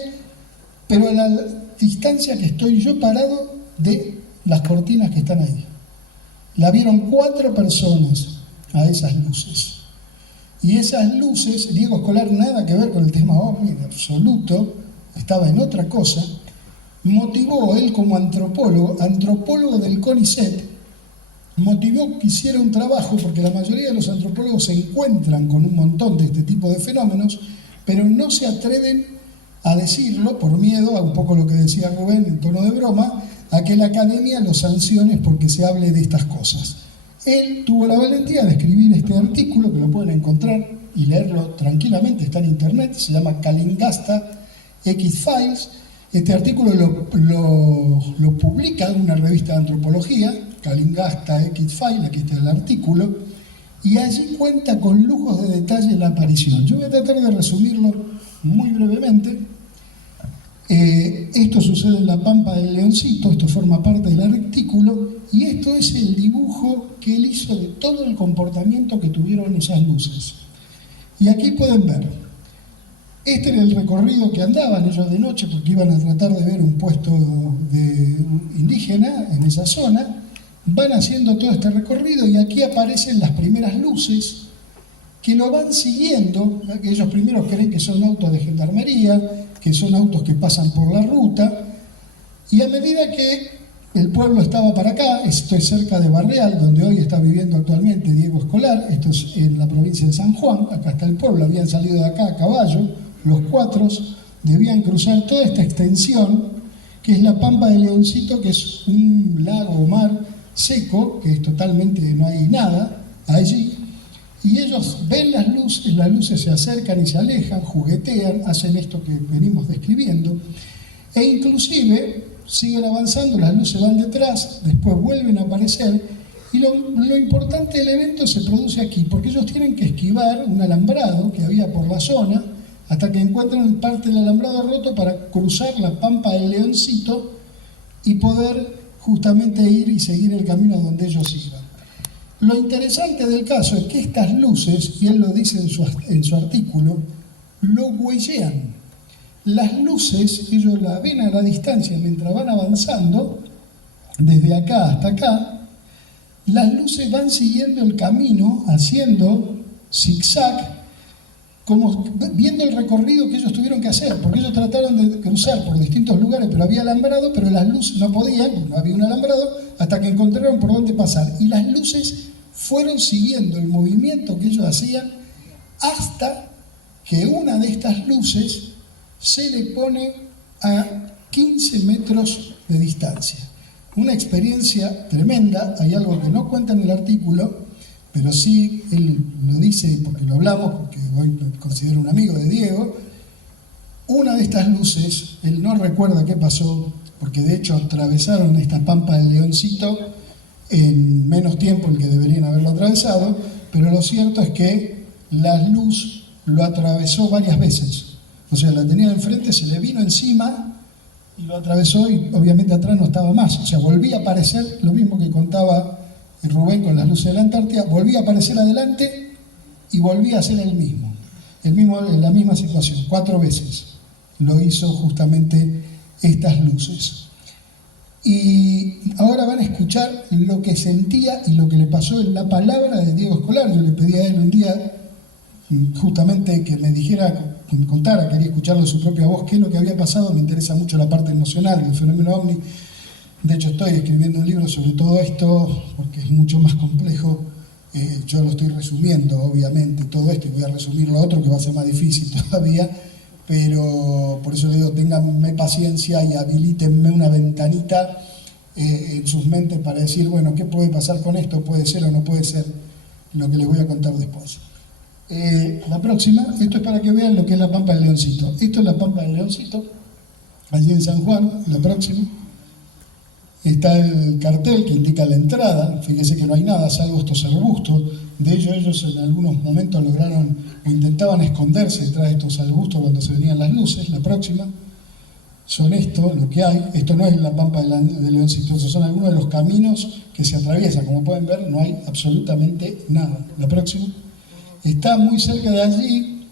pero a la distancia que estoy yo parado de las cortinas que están ahí. La vieron 4 personas a esas luces. Y esas luces, Diego Escolar, nada que ver con el tema OVNI en absoluto, estaba en otra cosa, motivó él como antropólogo del CONICET, motivó que hiciera un trabajo, porque la mayoría de los antropólogos se encuentran con un montón de este tipo de fenómenos, pero no se atreven a decirlo por miedo a un poco lo que decía Rubén en tono de broma, a que la academia los sancione porque se hable de estas cosas. Él tuvo la valentía de escribir este artículo, que lo pueden encontrar y leerlo tranquilamente, está en internet, se llama Calingasta X-Files. Este artículo lo publica una revista de antropología, Calingasta X-Files, aquí está el artículo, y allí cuenta con lujos de detalle la aparición. Yo voy a tratar de resumirlo muy brevemente. Esto sucede en la Pampa del Leoncito, esto forma parte del artículo, y esto es el dibujo que él hizo de todo el comportamiento que tuvieron esas luces. Y aquí pueden ver, este era el recorrido que andaban ellos de noche, porque iban a tratar de ver un puesto de indígena en esa zona. Van haciendo todo este recorrido y aquí aparecen las primeras luces que lo van siguiendo. Ellos primero creen que son autos de gendarmería, que son autos que pasan por la ruta, y a medida que el pueblo estaba para acá, esto es cerca de Barreal, donde hoy está viviendo actualmente Diego Escolar, esto es en la provincia de San Juan, acá está el pueblo, habían salido de acá a caballo, los 4 debían cruzar toda esta extensión, que es la Pampa del Leoncito, que es un lago o mar seco, que es totalmente, no hay nada allí, y ellos ven las luces se acercan y se alejan, juguetean, hacen esto que venimos describiendo, e inclusive siguen avanzando, las luces van detrás, después vuelven a aparecer, y lo importante del evento se produce aquí, porque ellos tienen que esquivar un alambrado que había por la zona, hasta que encuentran parte del alambrado roto para cruzar la Pampa del Leoncito y poder justamente ir y seguir el camino donde ellos iban. Lo interesante del caso es que estas luces, y él lo dice en su artículo, lo huellean. Las luces, ellos las ven a la distancia mientras van avanzando, desde acá hasta acá, las luces van siguiendo el camino, haciendo zigzag, como viendo el recorrido que ellos tuvieron que hacer, porque ellos trataron de cruzar por distintos lugares, pero había alambrado, pero las luces no podían, no había un alambrado, hasta que encontraron por dónde pasar. Y las luces fueron siguiendo el movimiento que ellos hacían hasta que una de estas luces se le pone a 15 metros de distancia. Una experiencia tremenda, hay algo que no cuenta en el artículo, pero sí él lo dice porque lo hablamos, porque hoy lo considero un amigo de Diego. Una de estas luces, él no recuerda qué pasó, porque de hecho atravesaron esta Pampa del Leoncito en menos tiempo el que deberían haberlo atravesado, pero lo cierto es que la luz lo atravesó varias veces. O sea, la tenía enfrente, se le vino encima y lo atravesó y obviamente atrás no estaba más. O sea, volvía a aparecer, lo mismo que contaba Rubén con las luces de la Antártida, volvía a aparecer adelante y volvía a ser el mismo, en la misma situación, 4 veces lo hizo justamente estas luces. Y ahora van a escuchar lo que sentía y lo que le pasó en la palabra de Diego Escolar. Yo le pedí a él un día justamente que me dijera, que me contara, quería escucharlo de su propia voz, qué es lo que había pasado. Me interesa mucho la parte emocional del fenómeno ovni. De hecho, estoy escribiendo un libro sobre todo esto, porque es mucho más complejo. Yo lo estoy resumiendo, obviamente, todo esto, y voy a resumir lo otro, que va a ser más difícil todavía, pero por eso le digo, ténganme paciencia y habilítenme una ventanita en sus mentes para decir, bueno, ¿qué puede pasar con esto? ¿Puede ser o no puede ser lo que les voy a contar después? La próxima, esto es para que vean lo que es la Pampa del Leoncito. Esto es la Pampa del Leoncito, allí en San Juan. La próxima. Está el cartel que indica la entrada. Fíjese que no hay nada salvo estos arbustos. De hecho, ellos en algunos momentos lograron o intentaban esconderse detrás de estos arbustos cuando se venían las luces. La próxima son esto, lo que hay. Esto no es la Pampa de Leoncito, estos son algunos de los caminos que se atraviesan. Como pueden ver, no hay absolutamente nada. La próxima. Está muy cerca de allí,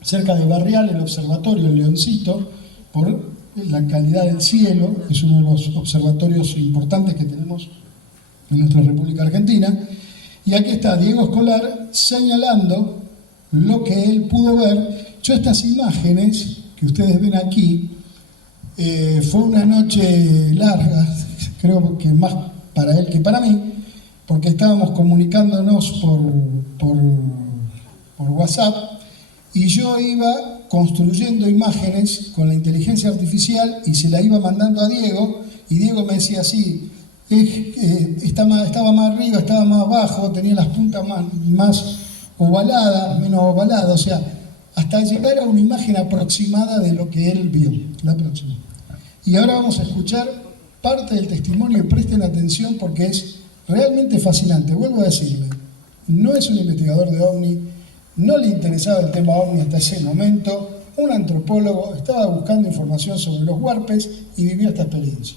cerca de Barrial, el observatorio El Leoncito, por la calidad del cielo. Es uno de los observatorios importantes que tenemos en nuestra República Argentina. Y aquí está Diego Escolar señalando lo que él pudo ver. Yo estas imágenes que ustedes ven aquí, fue una noche larga, creo que más para él que para mí, porque estábamos comunicándonos por WhatsApp, y yo iba construyendo imágenes con la inteligencia artificial y se la iba mandando a Diego, y Diego me decía así, estaba más arriba, estaba más abajo, tenía las puntas más ovaladas, menos ovaladas, o sea, hasta llegar a una imagen aproximada de lo que él vio. La próxima. Y ahora vamos a escuchar parte del testimonio, y presten atención porque es realmente fascinante. Vuelvo a decirle, no es un investigador de OVNI, no le interesaba el tema OVNI hasta ese momento, un antropólogo, estaba buscando información sobre los huarpes y vivió esta experiencia.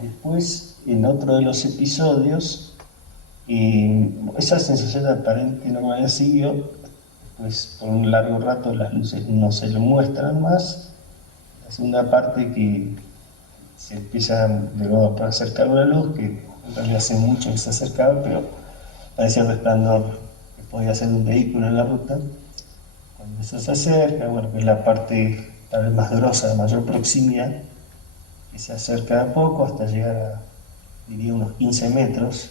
Después, en otro de los episodios, esa sensación aparente no me había seguido, pues por un largo rato las luces no se le muestran más. La segunda parte que se empieza de nuevo a acercar una luz, que en realidad hace mucho que se acercaba, pero parecía el resplandor que podía ser un vehículo en la ruta. Cuando eso se acerca, bueno, que es la parte tal vez más grosa, de mayor proximidad, que se acerca a poco hasta llegar a, diría, unos 15 metros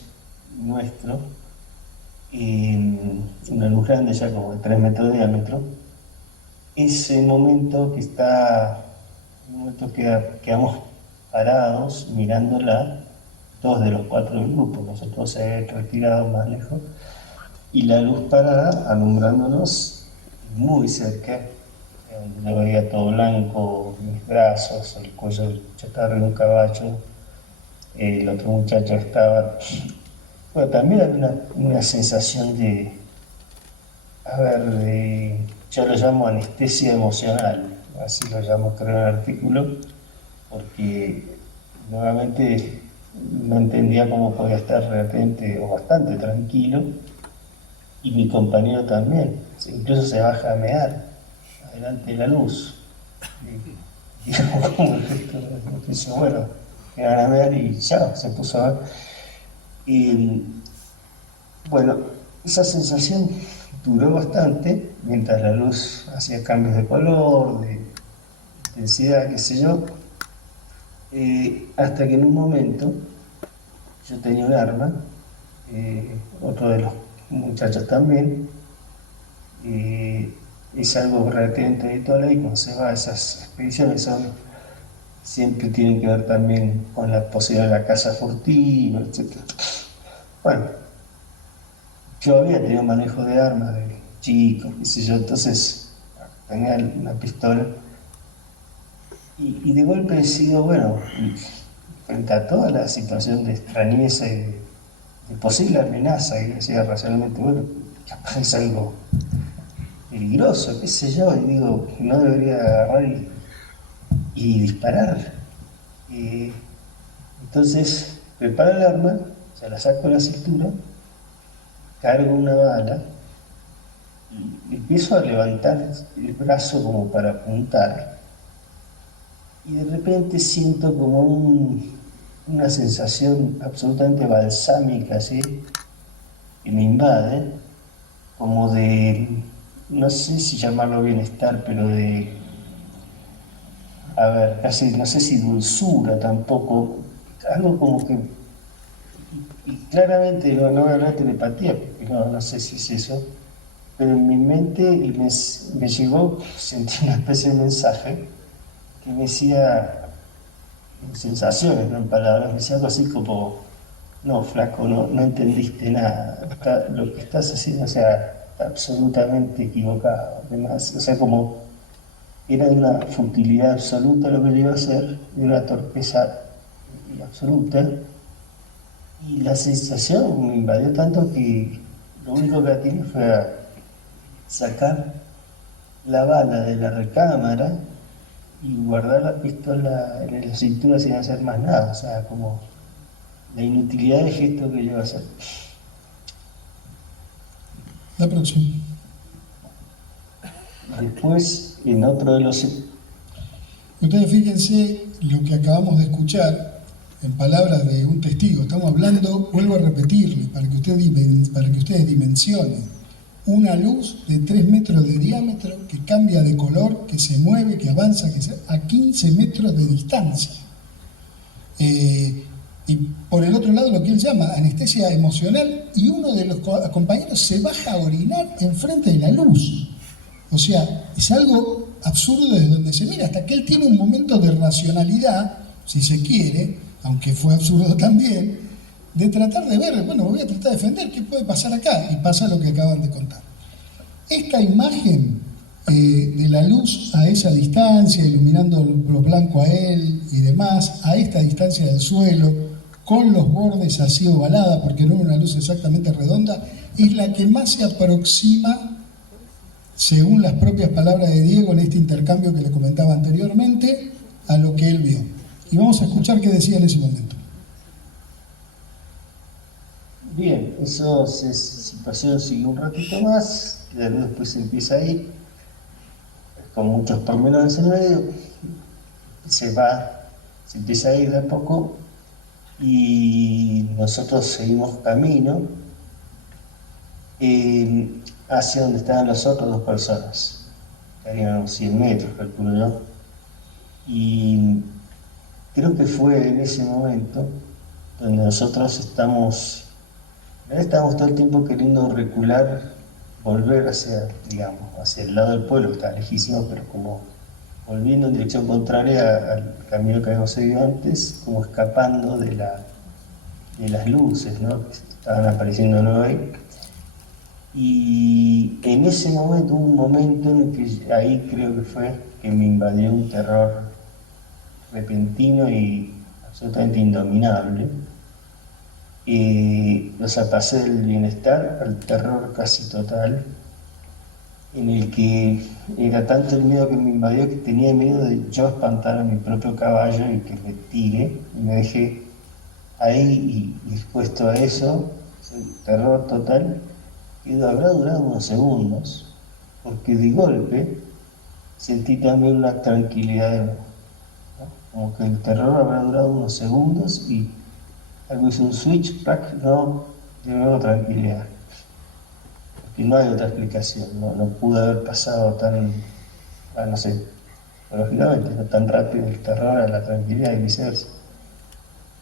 nuestro, y una luz grande ya como de 3 metros de diámetro. Ese momento que está, un momento que quedamos parados mirándola, 2 de los 4 del grupo, nosotros se retirado más lejos, y la luz parada alumbrándonos muy cerca. Yo veía todo blanco, mis brazos, el cuello, yo estaba arriba de un caballo, el otro muchacho estaba... Bueno, también había una sensación de, a ver, yo lo llamo anestesia emocional, así lo llamo creo en el artículo, porque nuevamente no entendía cómo podía estar relativamente o bastante tranquilo, y mi compañero también, incluso se baja a mear delante de la luz. Y como que dice, bueno, me van a mear, y ya, se puso a ver. Y bueno, esa sensación duró bastante, mientras la luz hacía cambios de color, de intensidad, qué sé yo, hasta que en un momento yo tenía un arma, otro de los muchachos también, es algo relativamente habitual ahí cuando se va a esas expediciones, siempre tienen que ver también con la posibilidad de la caza furtiva, etc. Bueno, yo había tenido manejo de armas de chico, qué sé yo, entonces tenía una pistola, y de golpe decido, bueno, frente a toda la situación de extrañeza y de posible amenaza, y decía racionalmente, bueno, capaz es algo peligroso, qué sé yo, y digo, no debería agarrar y disparar. Entonces, preparo el arma, se la saco de la cintura, cargo una bala y empiezo a levantar el brazo como para apuntar. Y de repente siento como una sensación absolutamente balsámica, ¿sí? Que me invade, como de, no sé si llamarlo bienestar, pero de, a ver, casi, no sé si dulzura tampoco, algo como que, y claramente no voy a hablar de telepatía, porque no sé si es eso, pero en mi mente me llegó, sentí una especie de mensaje que me decía, en sensaciones, no en palabras, me decía algo así como, no, flaco, no entendiste nada, lo que estás haciendo, o sea, está absolutamente equivocado, además, o sea, como era de una futilidad absoluta lo que yo iba a hacer, de una torpeza absoluta, y la sensación me invadió tanto que lo único que atiné fue a sacar la bala de la recámara y guardar la pistola en la cintura sin hacer más nada, o sea, como la inutilidad del gesto que yo iba a hacer. La próxima. Después, en otro de los... Ustedes fíjense lo que acabamos de escuchar en palabras de un testigo. Estamos hablando, vuelvo a repetirle, para que ustedes dimensionen, una luz de 3 metros de diámetro que cambia de color, que se mueve, que avanza, a 15 metros de distancia. Y por el otro lado lo que él llama anestesia emocional, y uno de los compañeros se baja a orinar enfrente de la luz. O sea, es algo absurdo desde donde se mira, hasta que él tiene un momento de racionalidad, si se quiere, aunque fue absurdo también, de tratar de ver, bueno, voy a tratar de defender qué puede pasar acá, y pasa lo que acaban de contar. Esta imagen de la luz a esa distancia, iluminando lo blanco a él y demás, a esta distancia del suelo, con los bordes así ovalada, porque no es una luz exactamente redonda, es la que más se aproxima, según las propias palabras de Diego en este intercambio que le comentaba anteriormente, a lo que él vio. Y vamos a escuchar qué decía en ese momento. Bien, esa situación sigue un ratito más, y después se empieza a ir, con muchos pormenores en medio, se empieza a ir de a poco, y nosotros seguimos camino hacia donde estaban las otras dos personas, que harían unos 100 metros, calculo yo, y creo que fue en ese momento donde nosotros estábamos todo el tiempo queriendo recular, volver hacia el lado del pueblo, que estaba lejísimo, pero como volviendo en dirección contraria al camino que habíamos seguido antes, como escapando de las luces, ¿no?, que estaban apareciendo de nuevo ahí. Y en ese momento, hubo un momento en el que ahí creo que fue que me invadió un terror repentino y absolutamente indominable. O sea, pasé del bienestar al terror casi total, en el que era tanto el miedo que me invadió que tenía miedo de yo espantar a mi propio caballo y que me tire, y me dejé ahí y expuesto a eso, terror total, y habrá durado unos segundos, porque de golpe sentí también una tranquilidad, ¿no? Como que el terror habrá durado unos segundos y algo hizo un switch, no, de nuevo tranquilidad. Porque no hay otra explicación, no pudo haber pasado tan, no sé, lógicamente, no tan rápido el terror a la tranquilidad y viceversa.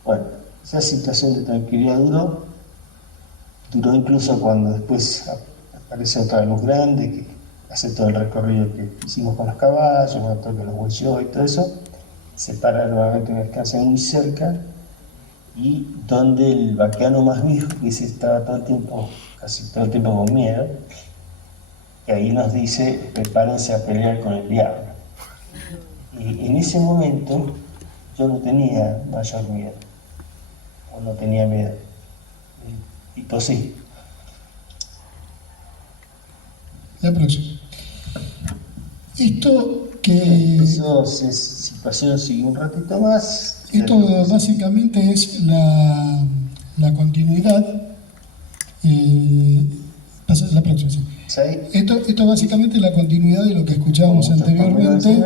Bueno, esa situación de tranquilidad duró incluso cuando después aparece otra luz grande que hace todo el recorrido que hicimos con los caballos, bueno, todo que los huelló y todo eso, se para nuevamente una estancia muy cerca, y donde el vaqueano más viejo, que se estaba todo el tiempo, casi todo el tiempo con miedo, que ahí nos dice: prepárense a pelear con el diablo. Y en ese momento yo no tenía mayor miedo, o no tenía miedo. Y pues sí. La próxima. Esto que... Esa situación siguió un ratito más. Esto básicamente es la continuidad. Pasa la próxima. Sí. ¿Sí? Esto básicamente es la continuidad de lo que escuchábamos anteriormente.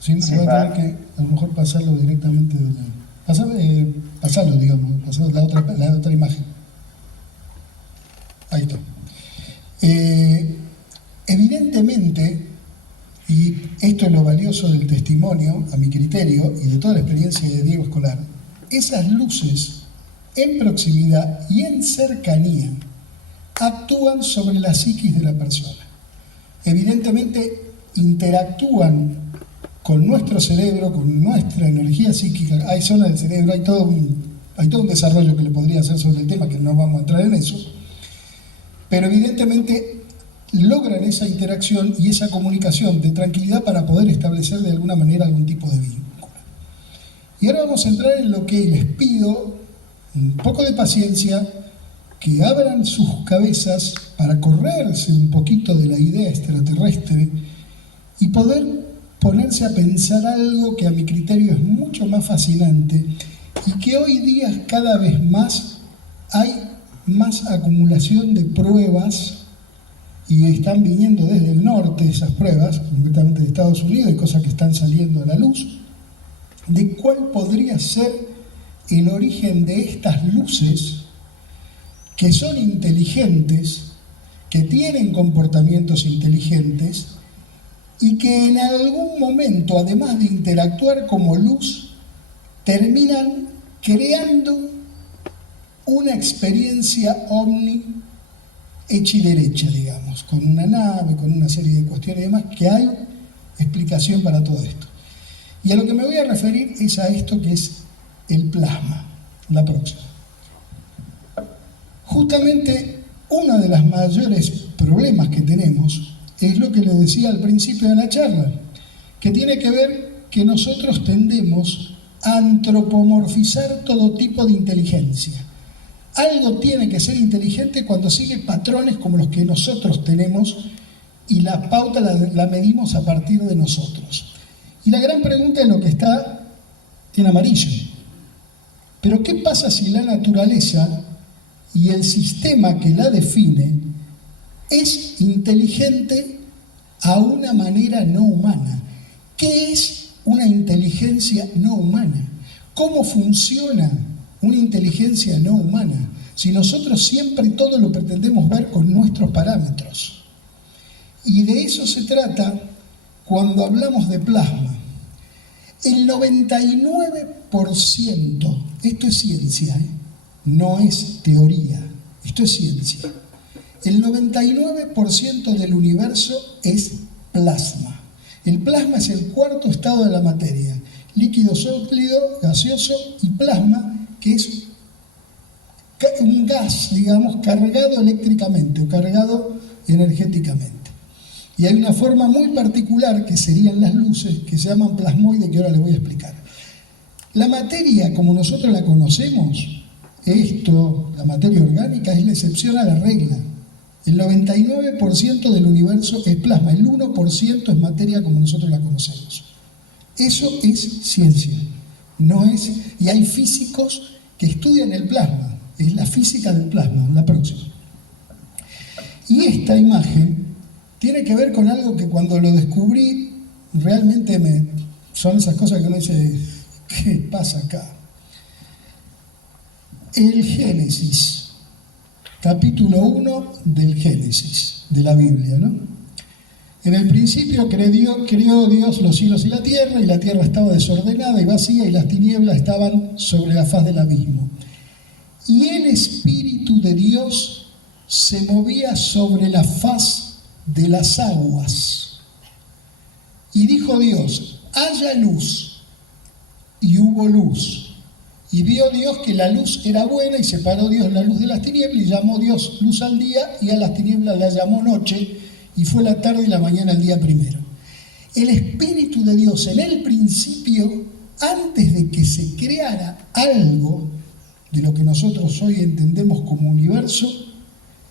Sí, sí, va a tener que a lo mejor pasarlo directamente de la... pasarlo, digamos, pasar la otra imagen. Ahí está. Evidentemente, y esto es lo valioso del testimonio, a mi criterio, y de toda la experiencia de Diego Escolar, esas luces en proximidad y en cercanía actúan sobre la psiquis de la persona. Evidentemente interactúan con nuestro cerebro, con nuestra energía psíquica. Hay zonas del cerebro, hay todo un desarrollo que le podría hacer sobre el tema, que no vamos a entrar en eso, pero evidentemente logran esa interacción y esa comunicación de tranquilidad para poder establecer de alguna manera algún tipo de vínculo. Y ahora vamos a entrar en lo que les pido, un poco de paciencia, que abran sus cabezas para correrse un poquito de la idea extraterrestre y poder ponerse a pensar algo que a mi criterio es mucho más fascinante y que hoy día cada vez más hay más acumulación de pruebas, y están viniendo desde el norte esas pruebas, concretamente de Estados Unidos, y cosas que están saliendo a la luz, de cuál podría ser el origen de estas luces que son inteligentes, que tienen comportamientos inteligentes y que en algún momento, además de interactuar como luz, terminan creando una experiencia ovni hecha y derecha, digamos, con una nave, con una serie de cuestiones y demás, que hay explicación para todo esto. Y a lo que me voy a referir es a esto que es el plasma, la próxima. Justamente uno de los mayores problemas que tenemos es lo que les decía al principio de la charla, que tiene que ver que nosotros tendemos a antropomorfizar todo tipo de inteligencia. Algo tiene que ser inteligente cuando sigue patrones como los que nosotros tenemos y la pauta la medimos a partir de nosotros. Y la gran pregunta es lo que está en amarillo. Pero ¿qué pasa si la naturaleza y el sistema que la define es inteligente a una manera no humana? ¿Qué es una inteligencia no humana? ¿Cómo funciona una inteligencia no humana? Si nosotros siempre todo lo pretendemos ver con nuestros parámetros. Y de eso se trata cuando hablamos de plasma. El 99%, esto es ciencia, no es teoría, esto es ciencia. El 99% del universo es plasma. El plasma es el cuarto estado de la materia, líquido, sólido, gaseoso y plasma, que es un gas, digamos, cargado eléctricamente o cargado energéticamente. Y hay una forma muy particular, que serían las luces, que se llaman plasmoides, que ahora les voy a explicar. La materia, como nosotros la conocemos, la materia orgánica, es la excepción a la regla. El 99% del universo es plasma, el 1% es materia como nosotros la conocemos. Eso es ciencia, no es... Y hay físicos que estudian el plasma, es la física del plasma, la próxima. Y esta imagen tiene que ver con algo que cuando lo descubrí, realmente son esas cosas que uno dice, ¿qué pasa acá? El Génesis, capítulo 1 del Génesis, de la Biblia, ¿no? En el principio creó Dios los cielos y la tierra estaba desordenada y vacía, y las tinieblas estaban sobre la faz del abismo. Y el Espíritu de Dios se movía sobre la faz de las aguas. Y dijo Dios, haya luz, y hubo luz. Y vio Dios que la luz era buena, y separó Dios la luz de las tinieblas, y llamó Dios luz al día, y a las tinieblas la llamó noche, y fue la tarde y la mañana el día primero. El Espíritu de Dios en el principio antes de que se creara algo de lo que nosotros hoy entendemos como universo,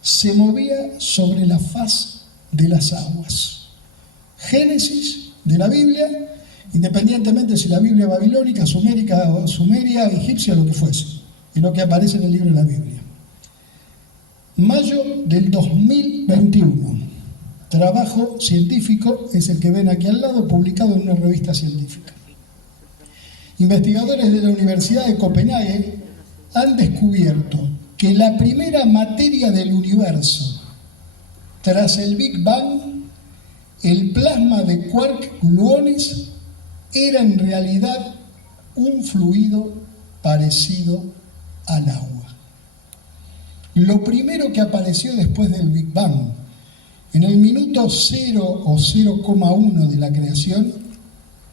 se movía sobre la faz de las aguas. Génesis de la Biblia, independientemente si la Biblia babilónica, sumeria, egipcia, lo que fuese, es lo que aparece en el libro de la Biblia. Mayo del 2021, trabajo científico, es el que ven aquí al lado, publicado en una revista científica. Investigadores de la Universidad de Copenhague han descubierto que la primera materia del universo, tras el Big Bang, el plasma de quark-gluones, era en realidad un fluido parecido al agua. Lo primero que apareció después del Big Bang, en el minuto 0 o 0,1 de la creación,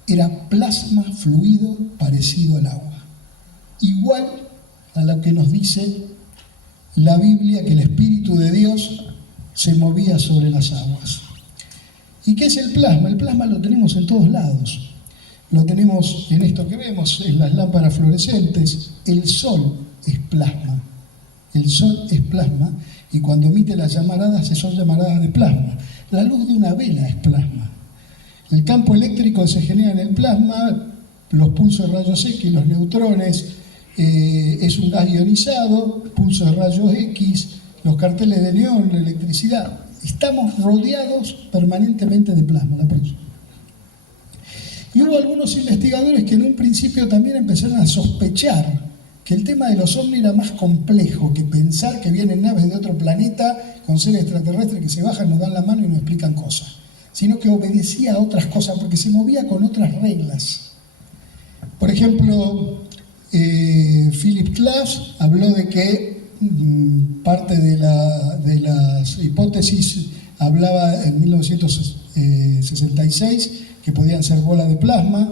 era plasma fluido parecido al agua. Igual a lo que nos dice la Biblia, que el Espíritu de Dios se movía sobre las aguas. ¿Y qué es el plasma? El plasma lo tenemos en todos lados. Lo tenemos en esto que vemos, en las lámparas fluorescentes. El sol es plasma. El sol es plasma y cuando emite las llamaradas son llamaradas de plasma. La luz de una vela es plasma. El campo eléctrico se genera en el plasma, los pulsos de rayos X, los neutrones, es un gas ionizado, pulsos de rayos X, los carteles de neón, la electricidad. Estamos rodeados permanentemente de plasma. La próxima. Y hubo algunos investigadores que en un principio también empezaron a sospechar que el tema de los ovnis era más complejo que pensar que vienen naves de otro planeta con seres extraterrestres que se bajan, nos dan la mano y nos explican cosas, sino que obedecía a otras cosas porque se movía con otras reglas. Por ejemplo, Philip Klass habló de que parte de las hipótesis hablaba en 1966 que podían ser bolas de plasma.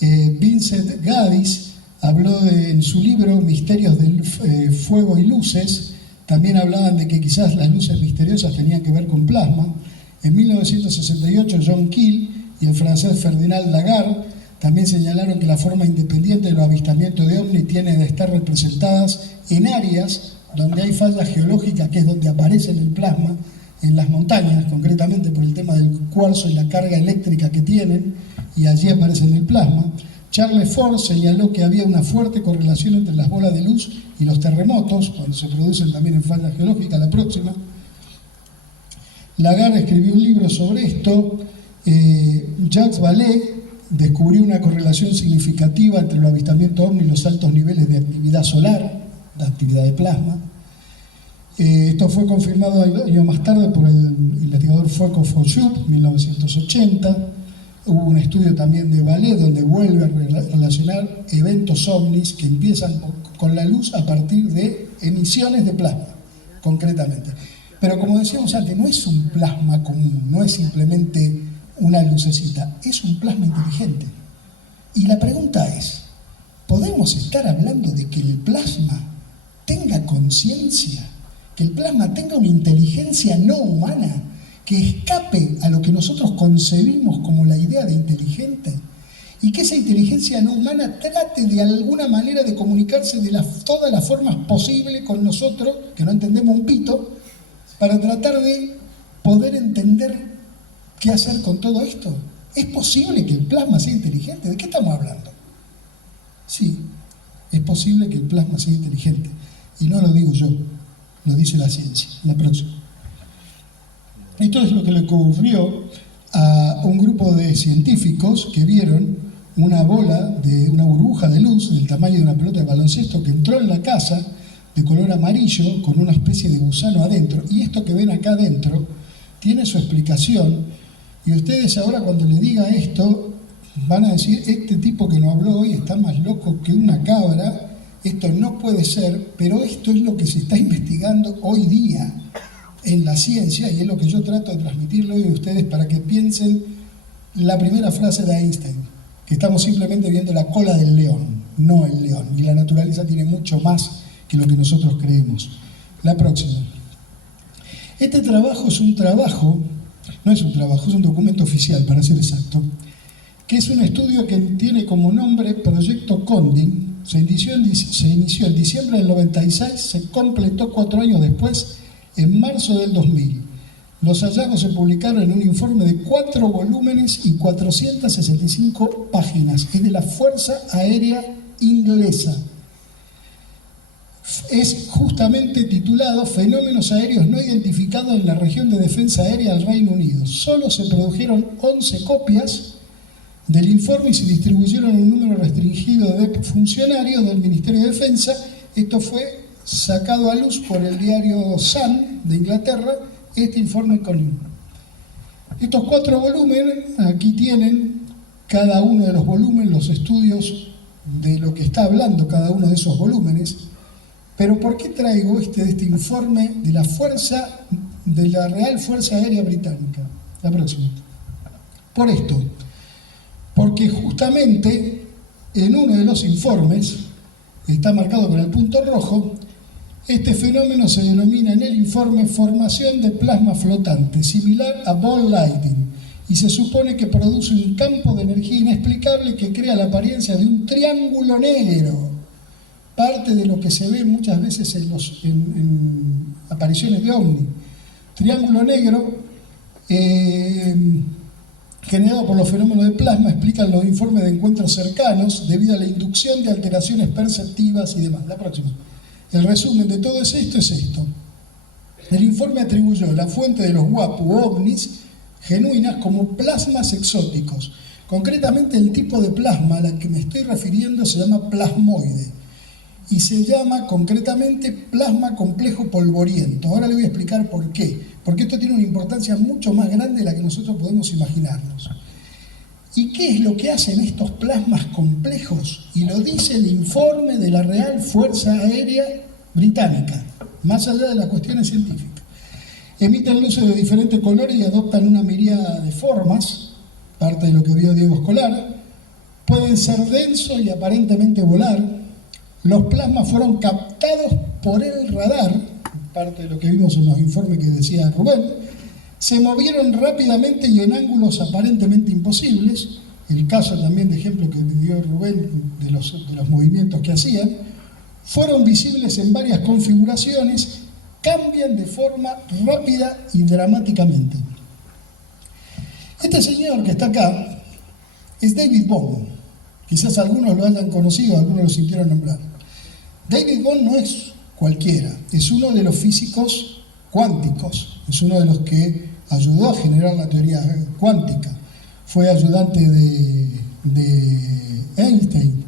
Vincent Gaddis habló en su libro Misterios del Fuego y Luces, también hablaban de que quizás las luces misteriosas tenían que ver con plasma. En 1968 John Keel y el francés Ferdinand Lagarde también señalaron que la forma independiente de los avistamientos de ovnis tiene de estar representadas en áreas donde hay fallas geológicas, que es donde aparece el plasma, en las montañas, concretamente por el tema del cuarzo y la carga eléctrica que tienen, y allí aparece el plasma. Charles Ford señaló que había una fuerte correlación entre las bolas de luz y los terremotos, cuando se producen también en fallas geológicas. La próxima. Lagarde escribió un libro sobre esto. Jacques Vallée descubrió una correlación significativa entre los avistamientos ovni y los altos niveles de actividad solar, la actividad de plasma. Esto fue confirmado años más tarde por el investigador Volker von Schupp, en 1980. Hubo un estudio también de Vallée donde vuelve a relacionar eventos ovnis que empiezan con la luz a partir de emisiones de plasma, concretamente. Pero como decíamos antes, no es un plasma común, no es simplemente una lucecita, es un plasma inteligente. Y la pregunta es, ¿podemos estar hablando de que el plasma tenga conciencia, que el plasma tenga una inteligencia no humana, que escape a lo que nosotros concebimos como la idea de inteligente, y que esa inteligencia no humana trate de alguna manera de comunicarse de todas las formas posibles con nosotros, que no entendemos un pito, para tratar de poder entender qué hacer con todo esto? ¿Es posible que el plasma sea inteligente? ¿De qué estamos hablando? Sí, es posible que el plasma sea inteligente, y no lo digo yo, lo dice la ciencia. La próxima. Esto es lo que le ocurrió a un grupo de científicos que vieron una burbuja de luz del tamaño de una pelota de baloncesto que entró en la casa de color amarillo con una especie de gusano adentro. Y esto que ven acá adentro tiene su explicación. Y ustedes ahora cuando le diga esto van a decir, este tipo que nos habló hoy está más loco que una cabra. Esto no puede ser, pero esto es lo que se está investigando hoy día en la ciencia y es lo que yo trato de transmitirle hoy a ustedes para que piensen la primera frase de Einstein, que estamos simplemente viendo la cola del león, no el león. Y la naturaleza tiene mucho más que lo que nosotros creemos. La próxima. Este trabajo es un documento oficial, para ser exacto, que es un estudio que tiene como nombre Proyecto Condin. Se inició en diciembre del 96, se completó 4 años después, en marzo del 2000. Los hallazgos se publicaron en un informe de 4 volúmenes y 465 páginas. Es de la Fuerza Aérea Inglesa. Es justamente titulado Fenómenos aéreos no identificados en la región de defensa aérea del Reino Unido. Solo se produjeron 11 copias del informe y se distribuyeron un número restringido de funcionarios del Ministerio de Defensa. Esto fue sacado a luz por el diario Sun de Inglaterra, este informe con estos 4 volúmenes. Aquí tienen cada uno de los volúmenes, los estudios de lo que está hablando cada uno de esos volúmenes. Pero ¿por qué traigo este informe de la Real Fuerza Aérea Británica? La próxima. Por esto. Porque justamente en uno de los informes, está marcado con el punto rojo, este fenómeno se denomina en el informe formación de plasma flotante, similar a ball lightning, y se supone que produce un campo de energía inexplicable que crea la apariencia de un triángulo negro. Parte de lo que se ve muchas veces en apariciones de ovni. Triángulo negro generado por los fenómenos de plasma, explican los informes de encuentros cercanos debido a la inducción de alteraciones perceptivas y demás. La próxima. El resumen de todo esto es esto. El informe atribuyó la fuente de los WAP u ovnis genuinas como plasmas exóticos. Concretamente el tipo de plasma a la que me estoy refiriendo se llama plasmoide y se llama concretamente plasma complejo polvoriento. Ahora le voy a explicar por qué. Porque esto tiene una importancia mucho más grande de la que nosotros podemos imaginarnos. ¿Y qué es lo que hacen estos plasmas complejos? Y lo dice el informe de la Real Fuerza Aérea Británica, más allá de las cuestiones científicas. Emiten luces de diferentes colores y adoptan una miríada de formas, parte de lo que vio Diego Escolar. Pueden ser densos y aparentemente volar. Los plasmas fueron captados por el radar, parte de lo que vimos en los informes que decía Rubén. Se movieron rápidamente y en ángulos aparentemente imposibles. El caso también de ejemplo que me dio Rubén de los movimientos que hacían. Fueron visibles en varias configuraciones, cambian de forma rápida y dramáticamente. Este señor que está acá es David Bohm. Quizás algunos lo hayan conocido, algunos lo sintieron nombrar. David Bohm no es cualquiera, es uno de los físicos cuánticos, es uno de los que ayudó a generar la teoría cuántica. Fue ayudante de Einstein,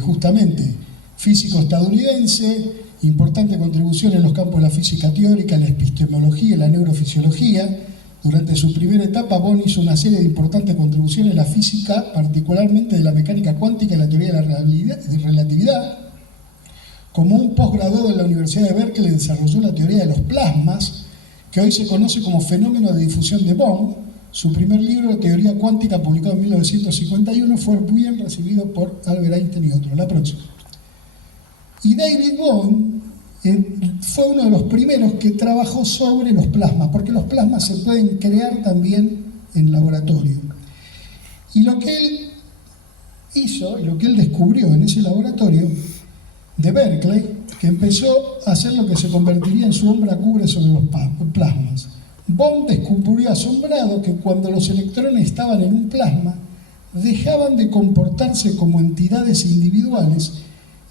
justamente, físico estadounidense, importante contribución en los campos de la física teórica, la epistemología y la neurofisiología. Durante su primera etapa, Bohm hizo una serie de importantes contribuciones en la física, particularmente de la mecánica cuántica y la teoría de la relatividad. Como un posgraduado en la Universidad de Berkeley, desarrolló la teoría de los plasmas, que hoy se conoce como fenómeno de difusión de Bohm. Su primer libro, Teoría Cuántica, publicado en 1951, fue bien recibido por Albert Einstein y otros. La próxima. Y David Bohm fue uno de los primeros que trabajó sobre los plasmas, porque los plasmas se pueden crear también en laboratorio. Y lo que él hizo, y lo que él descubrió en ese laboratorio de Berkeley, que empezó a hacer lo que se convertiría en su obra cubre sobre los plasmas. Bohm descubrió asombrado que cuando los electrones estaban en un plasma, dejaban de comportarse como entidades individuales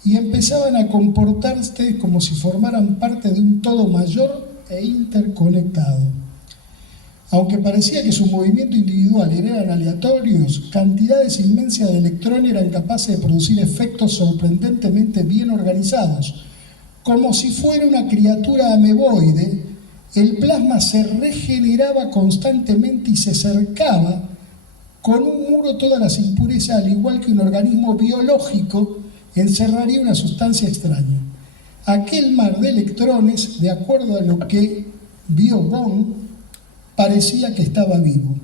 y empezaban a comportarse como si formaran parte de un todo mayor e interconectado. Aunque parecía que su movimiento individual eran aleatorios, cantidades inmensas de electrones eran capaces de producir efectos sorprendentemente bien organizados. Como si fuera una criatura ameboide, el plasma se regeneraba constantemente y se cercaba con un muro todas las impurezas, al igual que un organismo biológico encerraría una sustancia extraña. Aquel mar de electrones, de acuerdo a lo que vio Bohm, parecía que estaba vivo.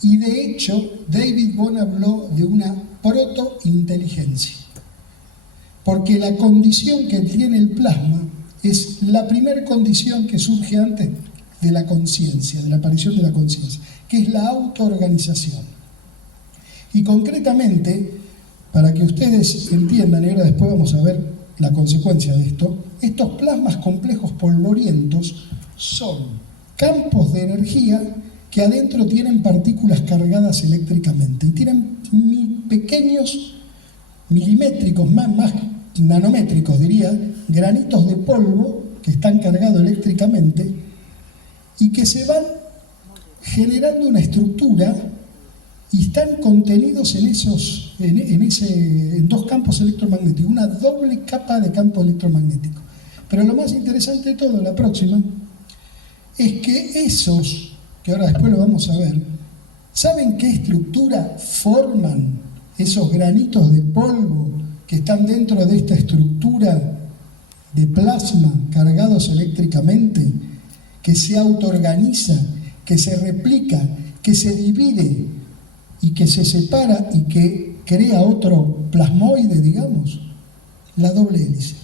Y de hecho, David Bohm habló de una protointeligencia. Porque la condición que tiene el plasma es la primera condición que surge antes de la conciencia, de la aparición de la conciencia, que es la autoorganización. Y concretamente, para que ustedes entiendan, y ahora después vamos a ver la consecuencia de esto, estos plasmas complejos polvorientos son campos de energía que adentro tienen partículas cargadas eléctricamente y tienen pequeños milimétricos, más nanométricos diría, granitos de polvo que están cargados eléctricamente y que se van generando una estructura y están contenidos en dos campos electromagnéticos, una doble capa de campo electromagnético. Pero lo más interesante de todo, la próxima, es que esos, que ahora después lo vamos a ver, ¿saben qué estructura forman esos granitos de polvo que están dentro de esta estructura de plasma cargados eléctricamente, que se autoorganiza, que se replica, que se divide y que se separa y que crea otro plasmoide, digamos? La doble hélice.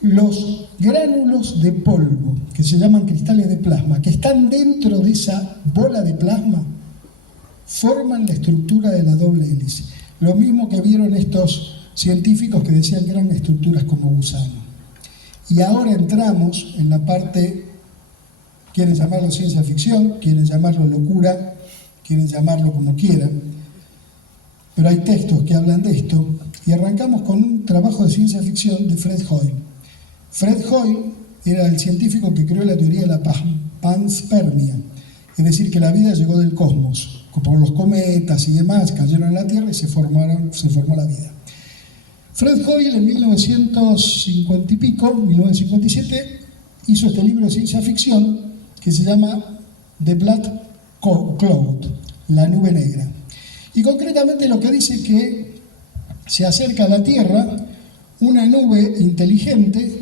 Los gránulos de polvo, que se llaman cristales de plasma, que están dentro de esa bola de plasma, forman la estructura de la doble hélice. Lo mismo que vieron estos científicos que decían que eran estructuras como gusano. Y ahora entramos en la parte, quieren llamarlo ciencia ficción, quieren llamarlo locura, quieren llamarlo como quieran, pero hay textos que hablan de esto, y arrancamos con un trabajo de ciencia ficción de Fred Hoyle. Fred Hoyle era el científico que creó la teoría de la panspermia, es decir, que la vida llegó del cosmos, por los cometas y demás, cayeron en la Tierra y se formó la vida. Fred Hoyle en 1950 y pico, 1957, hizo este libro de ciencia ficción que se llama The Black Cloud, la nube negra. Y concretamente lo que dice que se acerca a la Tierra una nube inteligente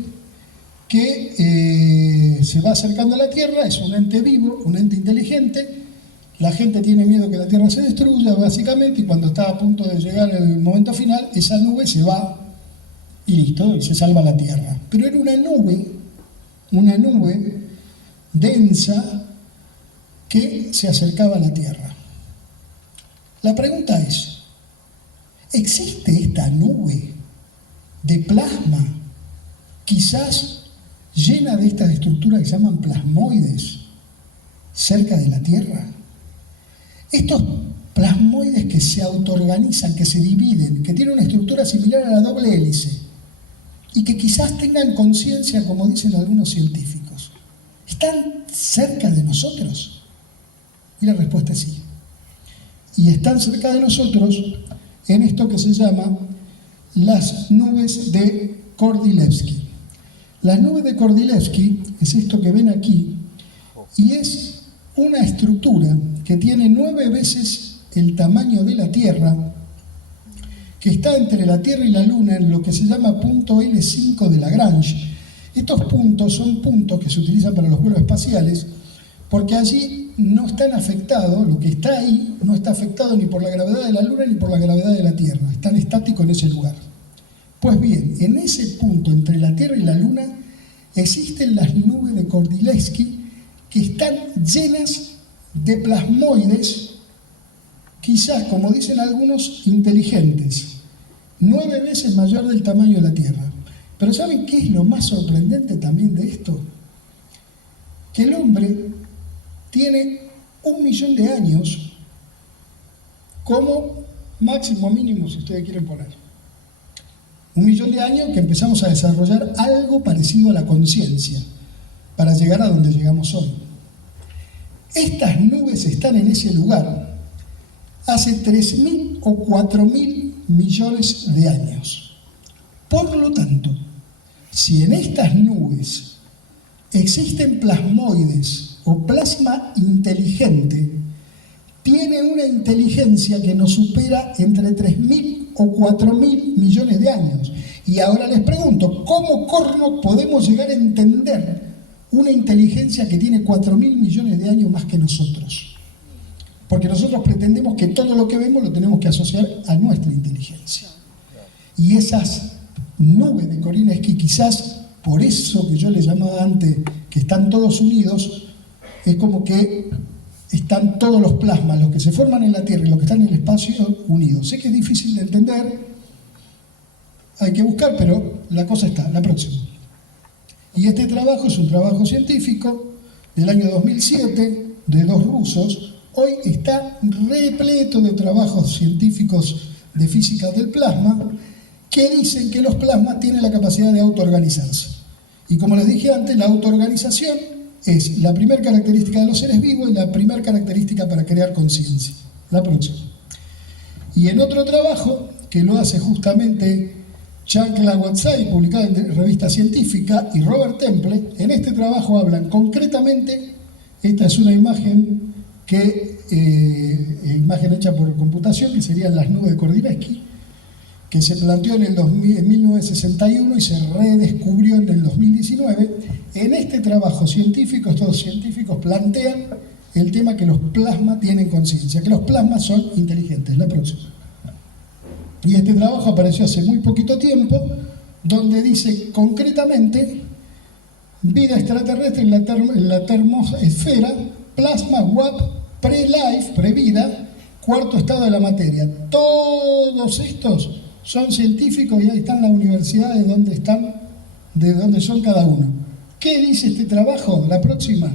que se va acercando a la Tierra, es un ente vivo, un ente inteligente. La gente tiene miedo que la Tierra se destruya, básicamente, y cuando está a punto de llegar el momento final, esa nube se va y listo, y se salva la Tierra. Pero era una nube densa que se acercaba a la Tierra. La pregunta es, ¿existe esta nube de plasma, quizás llena de estas estructuras que se llaman plasmoides, cerca de la Tierra? Estos plasmoides que se autoorganizan, que se dividen, que tienen una estructura similar a la doble hélice y que quizás tengan conciencia, como dicen algunos científicos, ¿están cerca de nosotros? Y la respuesta es sí. Y están cerca de nosotros en esto que se llama las nubes de Kordylewski. Las nubes de Kordylewski es esto que ven aquí y es una estructura que tiene 9 veces el tamaño de la Tierra, que está entre la Tierra y la Luna en lo que se llama punto L5 de Lagrange. Estos puntos son puntos que se utilizan para los vuelos espaciales porque allí no están afectados, lo que está ahí no está afectado ni por la gravedad de la Luna ni por la gravedad de la Tierra, están estáticos en ese lugar. Pues bien, en ese punto entre la Tierra y la Luna existen las nubes de Kordylewski que están llenas de plasmoides, quizás, como dicen algunos, inteligentes, 9 veces mayor del tamaño de la Tierra. Pero ¿saben qué es lo más sorprendente también de esto? Que el hombre tiene 1 millón de años como máximo mínimo, si ustedes quieren poner. 1 millón de años que empezamos a desarrollar algo parecido a la conciencia para llegar a donde llegamos hoy. Estas nubes están en ese lugar hace 3.000 o 4.000 millones de años. Por lo tanto, si en estas nubes existen plasmoides o plasma inteligente, tiene una inteligencia que nos supera entre 3.000 o 4.000 millones de años. Y ahora les pregunto, ¿cómo corno podemos llegar a entender una inteligencia que tiene 4.000 millones de años más que nosotros? Porque nosotros pretendemos que todo lo que vemos lo tenemos que asociar a nuestra inteligencia. Y esas nubes de Kordylewski, quizás por eso que yo les llamaba antes, que están todos unidos, es como que están todos los plasmas, los que se forman en la Tierra y los que están en el espacio, unidos. Sé que es difícil de entender, hay que buscar, pero la cosa está, la próxima. Y este trabajo es un trabajo científico del año 2007, de 2 rusos. Hoy está repleto de trabajos científicos de física del plasma que dicen que los plasmas tienen la capacidad de autoorganizarse. Y como les dije antes, la autoorganización es la primera característica de los seres vivos y la primera característica para crear conciencia. La próxima. Y en otro trabajo, que lo hace justamente Chancla Watsai, publicado en revista científica, y Robert Temple, en este trabajo hablan concretamente, esta es una imagen imagen hecha por computación, que serían las nubes de Kordylewski, que se planteó en 1961 y se redescubrió en el 2019. En este trabajo científico, estos científicos plantean el tema que los plasmas tienen conciencia, que los plasmas son inteligentes. La próxima. Y este trabajo apareció hace muy poquito tiempo, donde dice concretamente vida extraterrestre en la termosfera, plasma WAP, pre-life, pre-vida, cuarto estado de la materia. Todos estos son científicos y ahí están las universidades de donde son cada uno. ¿Qué dice este trabajo? La próxima.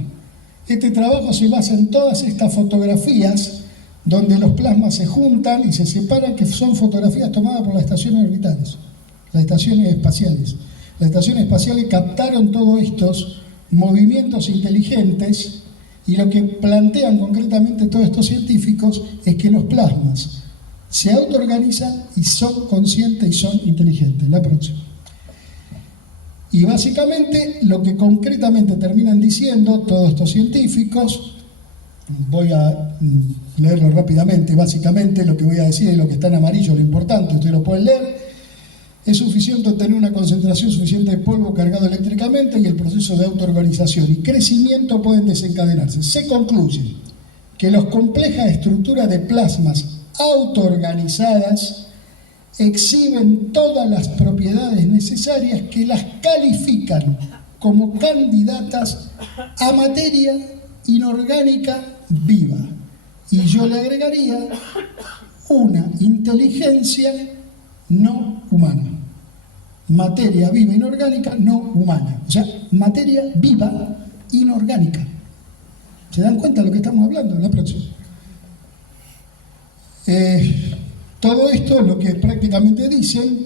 Este trabajo se basa en todas estas fotografías donde los plasmas se juntan y se separan, que son fotografías tomadas por las estaciones orbitales, las estaciones espaciales. Las estaciones espaciales captaron todos estos movimientos inteligentes y lo que plantean concretamente todos estos científicos es que los plasmas se autoorganizan y son conscientes y son inteligentes. La próxima. Y básicamente lo que concretamente terminan diciendo todos estos científicos, voy a leerlo rápidamente, básicamente lo que voy a decir es lo que está en amarillo, lo importante, ustedes lo pueden leer. Es suficiente obtener una concentración suficiente de polvo cargado eléctricamente y el proceso de autoorganización y crecimiento pueden desencadenarse. Se concluye que las complejas estructuras de plasmas autoorganizadas exhiben todas las propiedades necesarias que las califican como candidatas a materia inorgánica viva. Y yo le agregaría una inteligencia no humana. Materia viva inorgánica no humana. O sea, materia viva inorgánica. ¿Se dan cuenta de lo que estamos hablando en la próxima? Todo esto lo que prácticamente dicen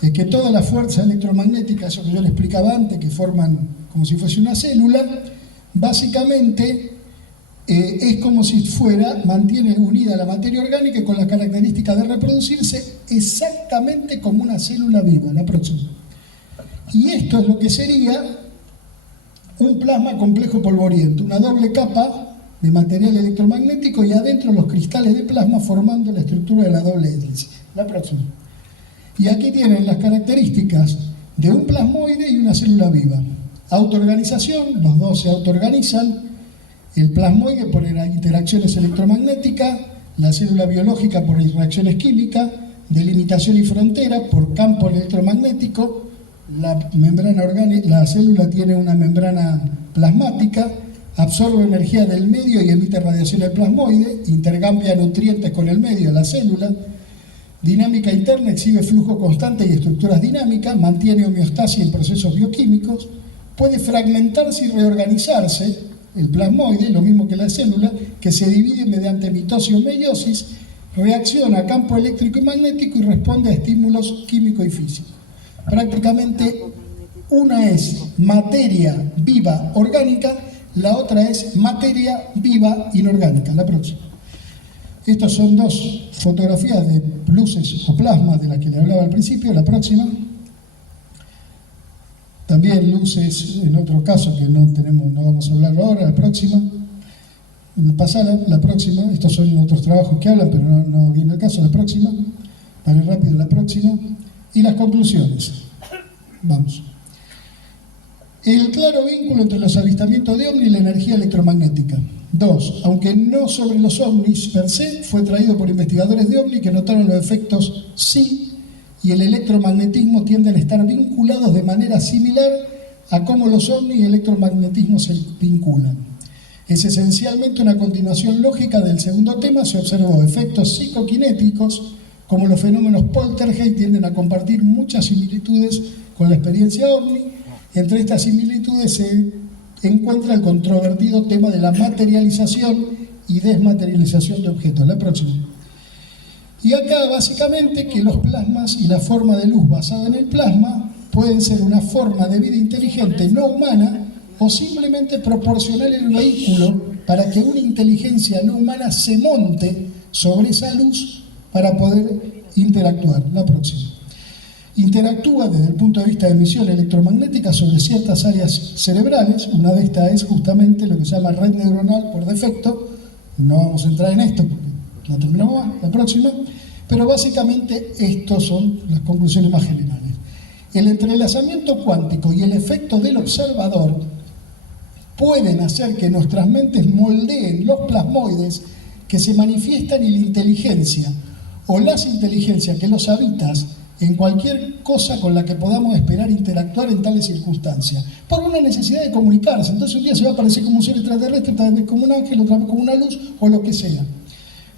es que toda la fuerza electromagnética, eso que yo les explicaba antes, que forman como si fuese una célula, básicamente es como si mantiene unida la materia orgánica con las características de reproducirse exactamente como una célula viva. La próxima. Y esto es lo que sería un plasma complejo polvoriento, una doble capa de material electromagnético y adentro los cristales de plasma formando la estructura de la doble hélice. La próxima. Y aquí tienen las características de un plasmoide y una célula viva. Autoorganización, los dos se autoorganizan, el plasmoide por interacciones electromagnéticas, la célula biológica por reacciones químicas, delimitación y frontera por campo electromagnético, la célula tiene una membrana plasmática, absorbe energía del medio y emite radiación al plasmoide, intercambia nutrientes con el medio de la célula, dinámica interna, exhibe flujo constante y estructuras dinámicas, mantiene homeostasis en procesos bioquímicos, puede fragmentarse y reorganizarse, el plasmoide, lo mismo que la célula, que se divide mediante mitosis o meiosis, reacciona a campo eléctrico y magnético y responde a estímulos químicos y físicos. Prácticamente una es materia viva orgánica, la otra es materia viva inorgánica. La próxima. Estas son dos fotografías de luces o plasmas de las que le hablaba al principio. La próxima. También luces, en otro caso que no vamos a hablarlo ahora. La próxima. Pasada, la próxima. Estos son otros trabajos que hablan, pero no viene el caso. La próxima. Vale, rápido, la próxima. Y las conclusiones. Vamos. El claro vínculo entre los avistamientos de ovnis y la energía electromagnética. 2. Aunque no sobre los ovnis per se, fue traído por investigadores de ovnis que notaron los efectos psi y el electromagnetismo tienden a estar vinculados de manera similar a cómo los ovnis y el electromagnetismo se vinculan. Es esencialmente una continuación lógica del segundo tema. Se observó efectos psicoquinéticos, como los fenómenos poltergeist tienden a compartir muchas similitudes con la experiencia ovni. Entre estas similitudes se encuentra el controvertido tema de la materialización y desmaterialización de objetos. La próxima. Y acá básicamente que los plasmas y la forma de luz basada en el plasma pueden ser una forma de vida inteligente no humana o simplemente proporcionar el vehículo para que una inteligencia no humana se monte sobre esa luz para poder interactuar. La próxima. Interactúa desde el punto de vista de emisión electromagnética sobre ciertas áreas cerebrales. Una de estas es justamente lo que se llama red neuronal por defecto. No vamos a entrar en esto porque no terminamos más. La próxima. Pero básicamente estas son las conclusiones más generales. El entrelazamiento cuántico y el efecto del observador pueden hacer que nuestras mentes moldeen los plasmoides que se manifiestan en la inteligencia o las inteligencias que los habitan en cualquier cosa con la que podamos esperar interactuar en tales circunstancias, por una necesidad de comunicarse. Entonces un día se va a aparecer como un ser extraterrestre, otra vez como un ángel, otra vez como una luz, o lo que sea.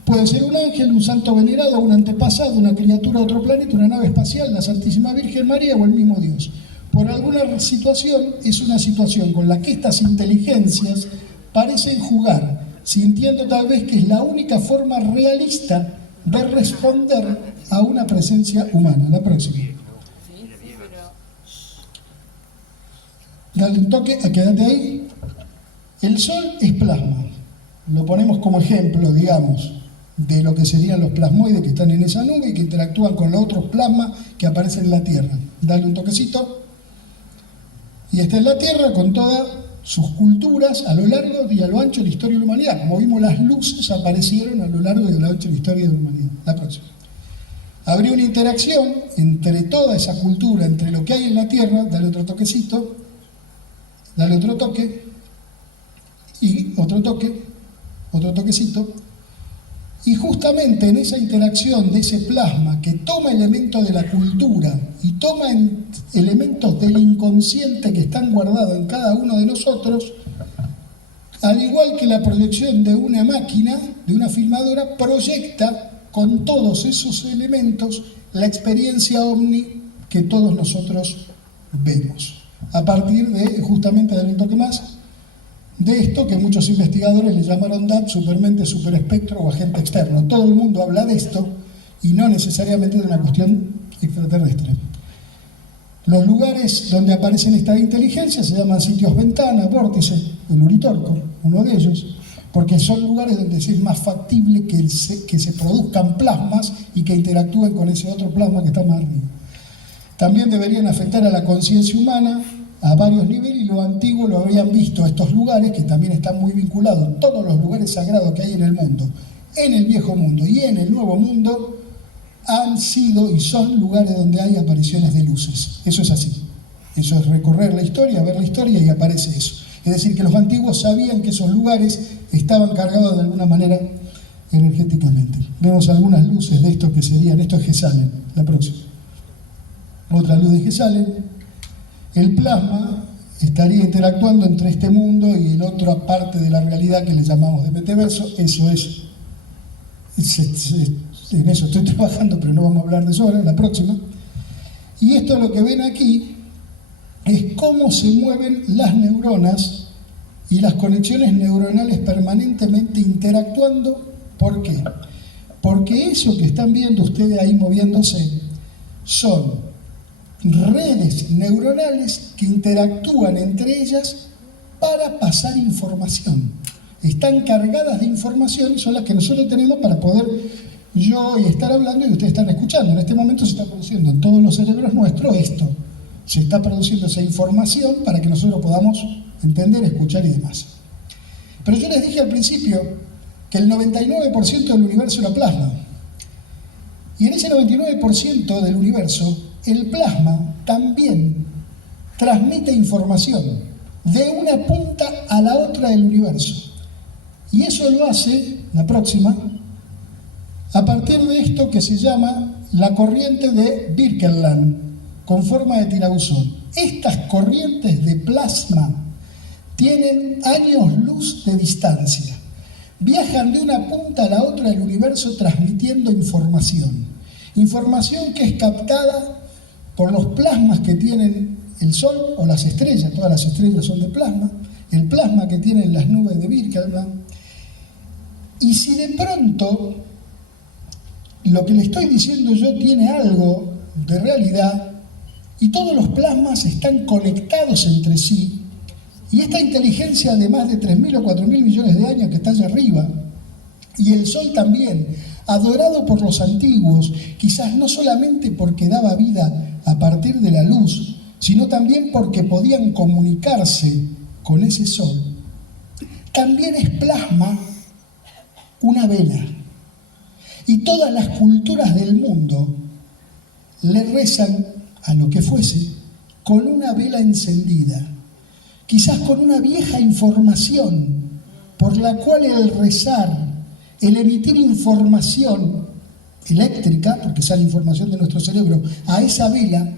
Puede ser un ángel, un santo venerado, un antepasado, una criatura de otro planeta, una nave espacial, la Santísima Virgen María o el mismo Dios. Por alguna situación, es una situación con la que estas inteligencias parecen jugar, sintiendo tal vez que es la única forma realista de responder a una presencia humana. La próxima. Dale un toque, quédate ahí. El Sol es plasma. Lo ponemos como ejemplo, digamos, de lo que serían los plasmoides que están en esa nube y que interactúan con los otros plasmas que aparecen en la Tierra. Dale un toquecito. Y esta es la Tierra con todas sus culturas a lo largo y a lo ancho de la historia de la humanidad. Como vimos, las luces aparecieron a lo largo y a lo ancho de la historia de la humanidad. La próxima. Habría una interacción entre toda esa cultura, entre lo que hay en la Tierra. Dale otro toquecito. Dale otro toque. Y otro toque. Otro toquecito. Y justamente en esa interacción de ese plasma que toma elementos de la cultura y toma elementos del inconsciente que están guardados en cada uno de nosotros, al igual que la proyección de una máquina, de una filmadora, proyecta con todos esos elementos la experiencia ovni que todos nosotros vemos. A partir de, justamente, del toque más, de esto que muchos investigadores le llamaron DAT, supermente, superespectro o agente externo. Todo el mundo habla de esto y no necesariamente de una cuestión extraterrestre. Los lugares donde aparecen estas inteligencias se llaman sitios ventana, vórtices, el Uritorco, uno de ellos, porque son lugares donde es más factible que se produzcan plasmas y que interactúen con ese otro plasma que está más arriba. También deberían afectar a la conciencia humana a varios niveles, y los antiguos lo habían visto, estos lugares que también están muy vinculados, todos los lugares sagrados que hay en el mundo, en el viejo mundo y en el nuevo mundo, han sido y son lugares donde hay apariciones de luces. Eso es así. Eso es recorrer la historia, ver la historia y aparece eso. Es decir, que los antiguos sabían que esos lugares estaban cargados de alguna manera energéticamente. Vemos algunas luces de estos que serían, esto es Gesalen, la próxima. Otra luz de Gesalen. El plasma estaría interactuando entre este mundo y en otra parte de la realidad que le llamamos de metaverso. Eso es, en eso estoy trabajando, pero no vamos a hablar de eso ahora, la próxima. Y esto lo que ven aquí es cómo se mueven las neuronas y las conexiones neuronales permanentemente interactuando. ¿Por qué? Porque eso que están viendo ustedes ahí moviéndose son redes neuronales que interactúan entre ellas para pasar información. Están cargadas de información y son las que nosotros tenemos para poder yo y estar hablando y ustedes están escuchando. En este momento se está produciendo en todos los cerebros nuestros esto. Se está produciendo esa información para que nosotros podamos entender, escuchar y demás. Pero yo les dije al principio que el 99% del universo era plasma. Y en ese 99% del universo, el plasma también transmite información de una punta a la otra del universo. Y eso lo hace, la próxima, a partir de esto que se llama la corriente de Birkeland, con forma de tirabuzón. Estas corrientes de plasma tienen años luz de distancia. Viajan de una punta a la otra del universo transmitiendo información. Información que es captada por los plasmas que tienen el Sol o las estrellas, todas las estrellas son de plasma, el plasma que tienen las nubes de Birkeland. Y si de pronto lo que le estoy diciendo yo tiene algo de realidad y todos los plasmas están conectados entre sí, y esta inteligencia de más de 3.000 o 4.000 millones de años que está allá arriba, y el Sol también, adorado por los antiguos, quizás no solamente porque daba vida a partir de la luz, sino también porque podían comunicarse con ese Sol, también es plasma una vela. Y todas las culturas del mundo le rezan a lo que fuese con una vela encendida, quizás con una vieja información por la cual el rezar, el emitir información eléctrica, porque sale información de nuestro cerebro, a esa vela,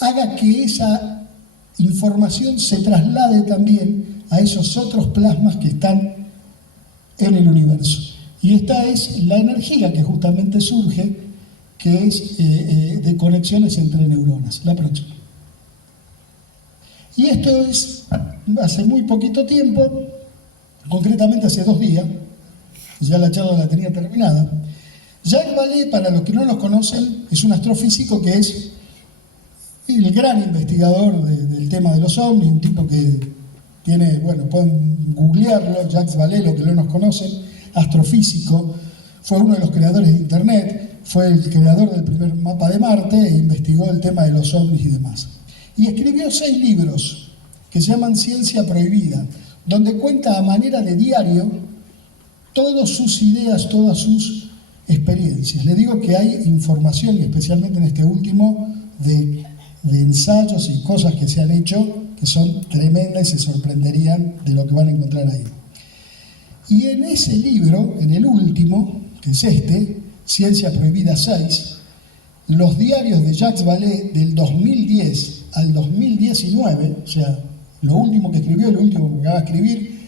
haga que esa información se traslade también a esos otros plasmas que están en el universo. Y esta es la energía que justamente surge, que es de conexiones entre neuronas. La próxima. Y esto es hace muy poquito tiempo, concretamente hace 2 días, ya la charla la tenía terminada. Jacques Vallée, para los que no lo conocen, es un astrofísico que es el gran investigador del tema de los ovnis, un tipo que tiene, bueno, pueden googlearlo, Jacques Vallée, los que no nos conocen, astrofísico, fue uno de los creadores de Internet, fue el creador del primer mapa de Marte e investigó el tema de los ovnis y demás. Y escribió 6 libros que se llaman Ciencia Prohibida, donde cuenta a manera de diario todas sus ideas, todas sus experiencias. Le digo que hay información, y especialmente en este último, de ensayos y cosas que se han hecho que son tremendas y se sorprenderían de lo que van a encontrar ahí. Y en ese libro, en el último, que es este, Ciencia Prohibida 6, los diarios de Jacques Vallée del 2010 al 2019, o sea, lo último que escribió, lo último que va a escribir,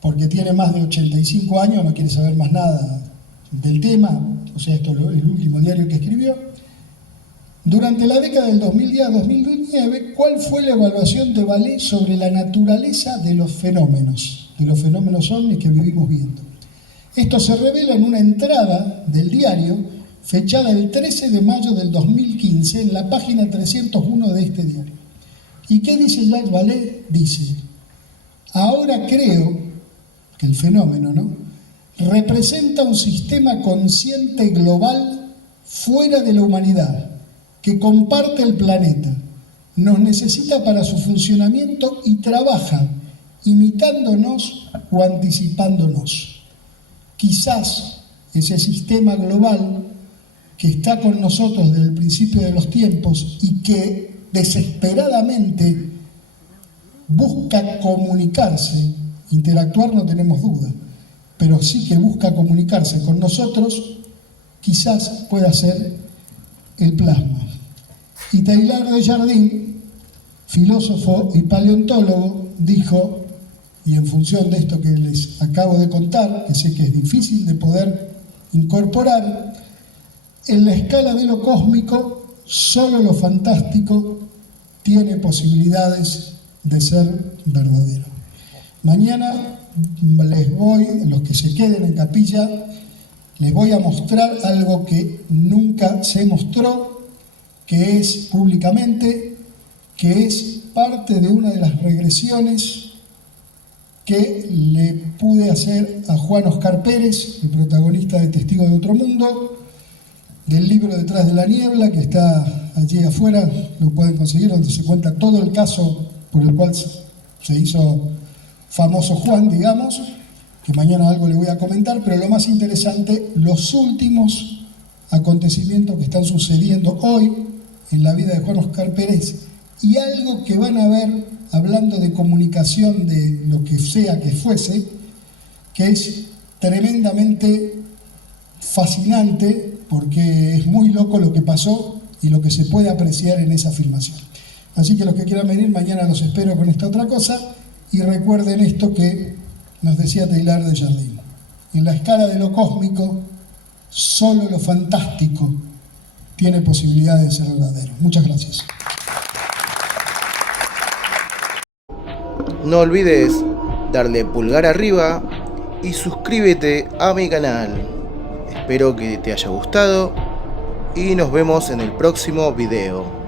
porque tiene más de 85 años, no quiere saber más nada del tema, o sea, esto es el último diario que escribió. Durante la década del 2010 a 2009, ¿cuál fue la evaluación de Vallée sobre la naturaleza de los fenómenos ovnis que vivimos viendo? Esto se revela en una entrada del diario fechada el 13 de mayo del 2015 en la página 301 de este diario. ¿Y qué dice Jacques Vallée? Dice: ahora creo que el fenómeno, ¿no?, representa un sistema consciente global fuera de la humanidad, que comparte el planeta, nos necesita para su funcionamiento y trabaja imitándonos o anticipándonos. Quizás ese sistema global que está con nosotros desde el principio de los tiempos y que desesperadamente busca comunicarse, interactuar no tenemos duda, pero sí que busca comunicarse con nosotros, quizás pueda ser el plasma. Y Teilhard de Chardin, filósofo y paleontólogo, dijo, y en función de esto que les acabo de contar, que sé que es difícil de poder incorporar, en la escala de lo cósmico, solo lo fantástico tiene posibilidades de ser verdadero. Mañana les voy, los que se queden en capilla, les voy a mostrar algo que nunca se mostró, que es públicamente, que es parte de una de las regresiones que le pude hacer a Juan Oscar Pérez, el protagonista de Testigo de Otro Mundo, del libro Detrás de la Niebla, que está allí afuera, lo pueden conseguir, donde se cuenta todo el caso por el cual se hizo famoso Juan, digamos, que mañana algo le voy a comentar, pero lo más interesante, los últimos acontecimientos que están sucediendo hoy en la vida de Juan Oscar Pérez, y algo que van a ver, hablando de comunicación de lo que sea que fuese, que es tremendamente fascinante, porque es muy loco lo que pasó y lo que se puede apreciar en esa filmación. Así que los que quieran venir, mañana los espero con esta otra cosa, y recuerden esto que nos decía Teilhard de Chardin. En la escala de lo cósmico, solo lo fantástico tiene posibilidad de ser verdadero. Muchas gracias. No olvides darle pulgar arriba y suscríbete a mi canal. Espero que te haya gustado y nos vemos en el próximo video.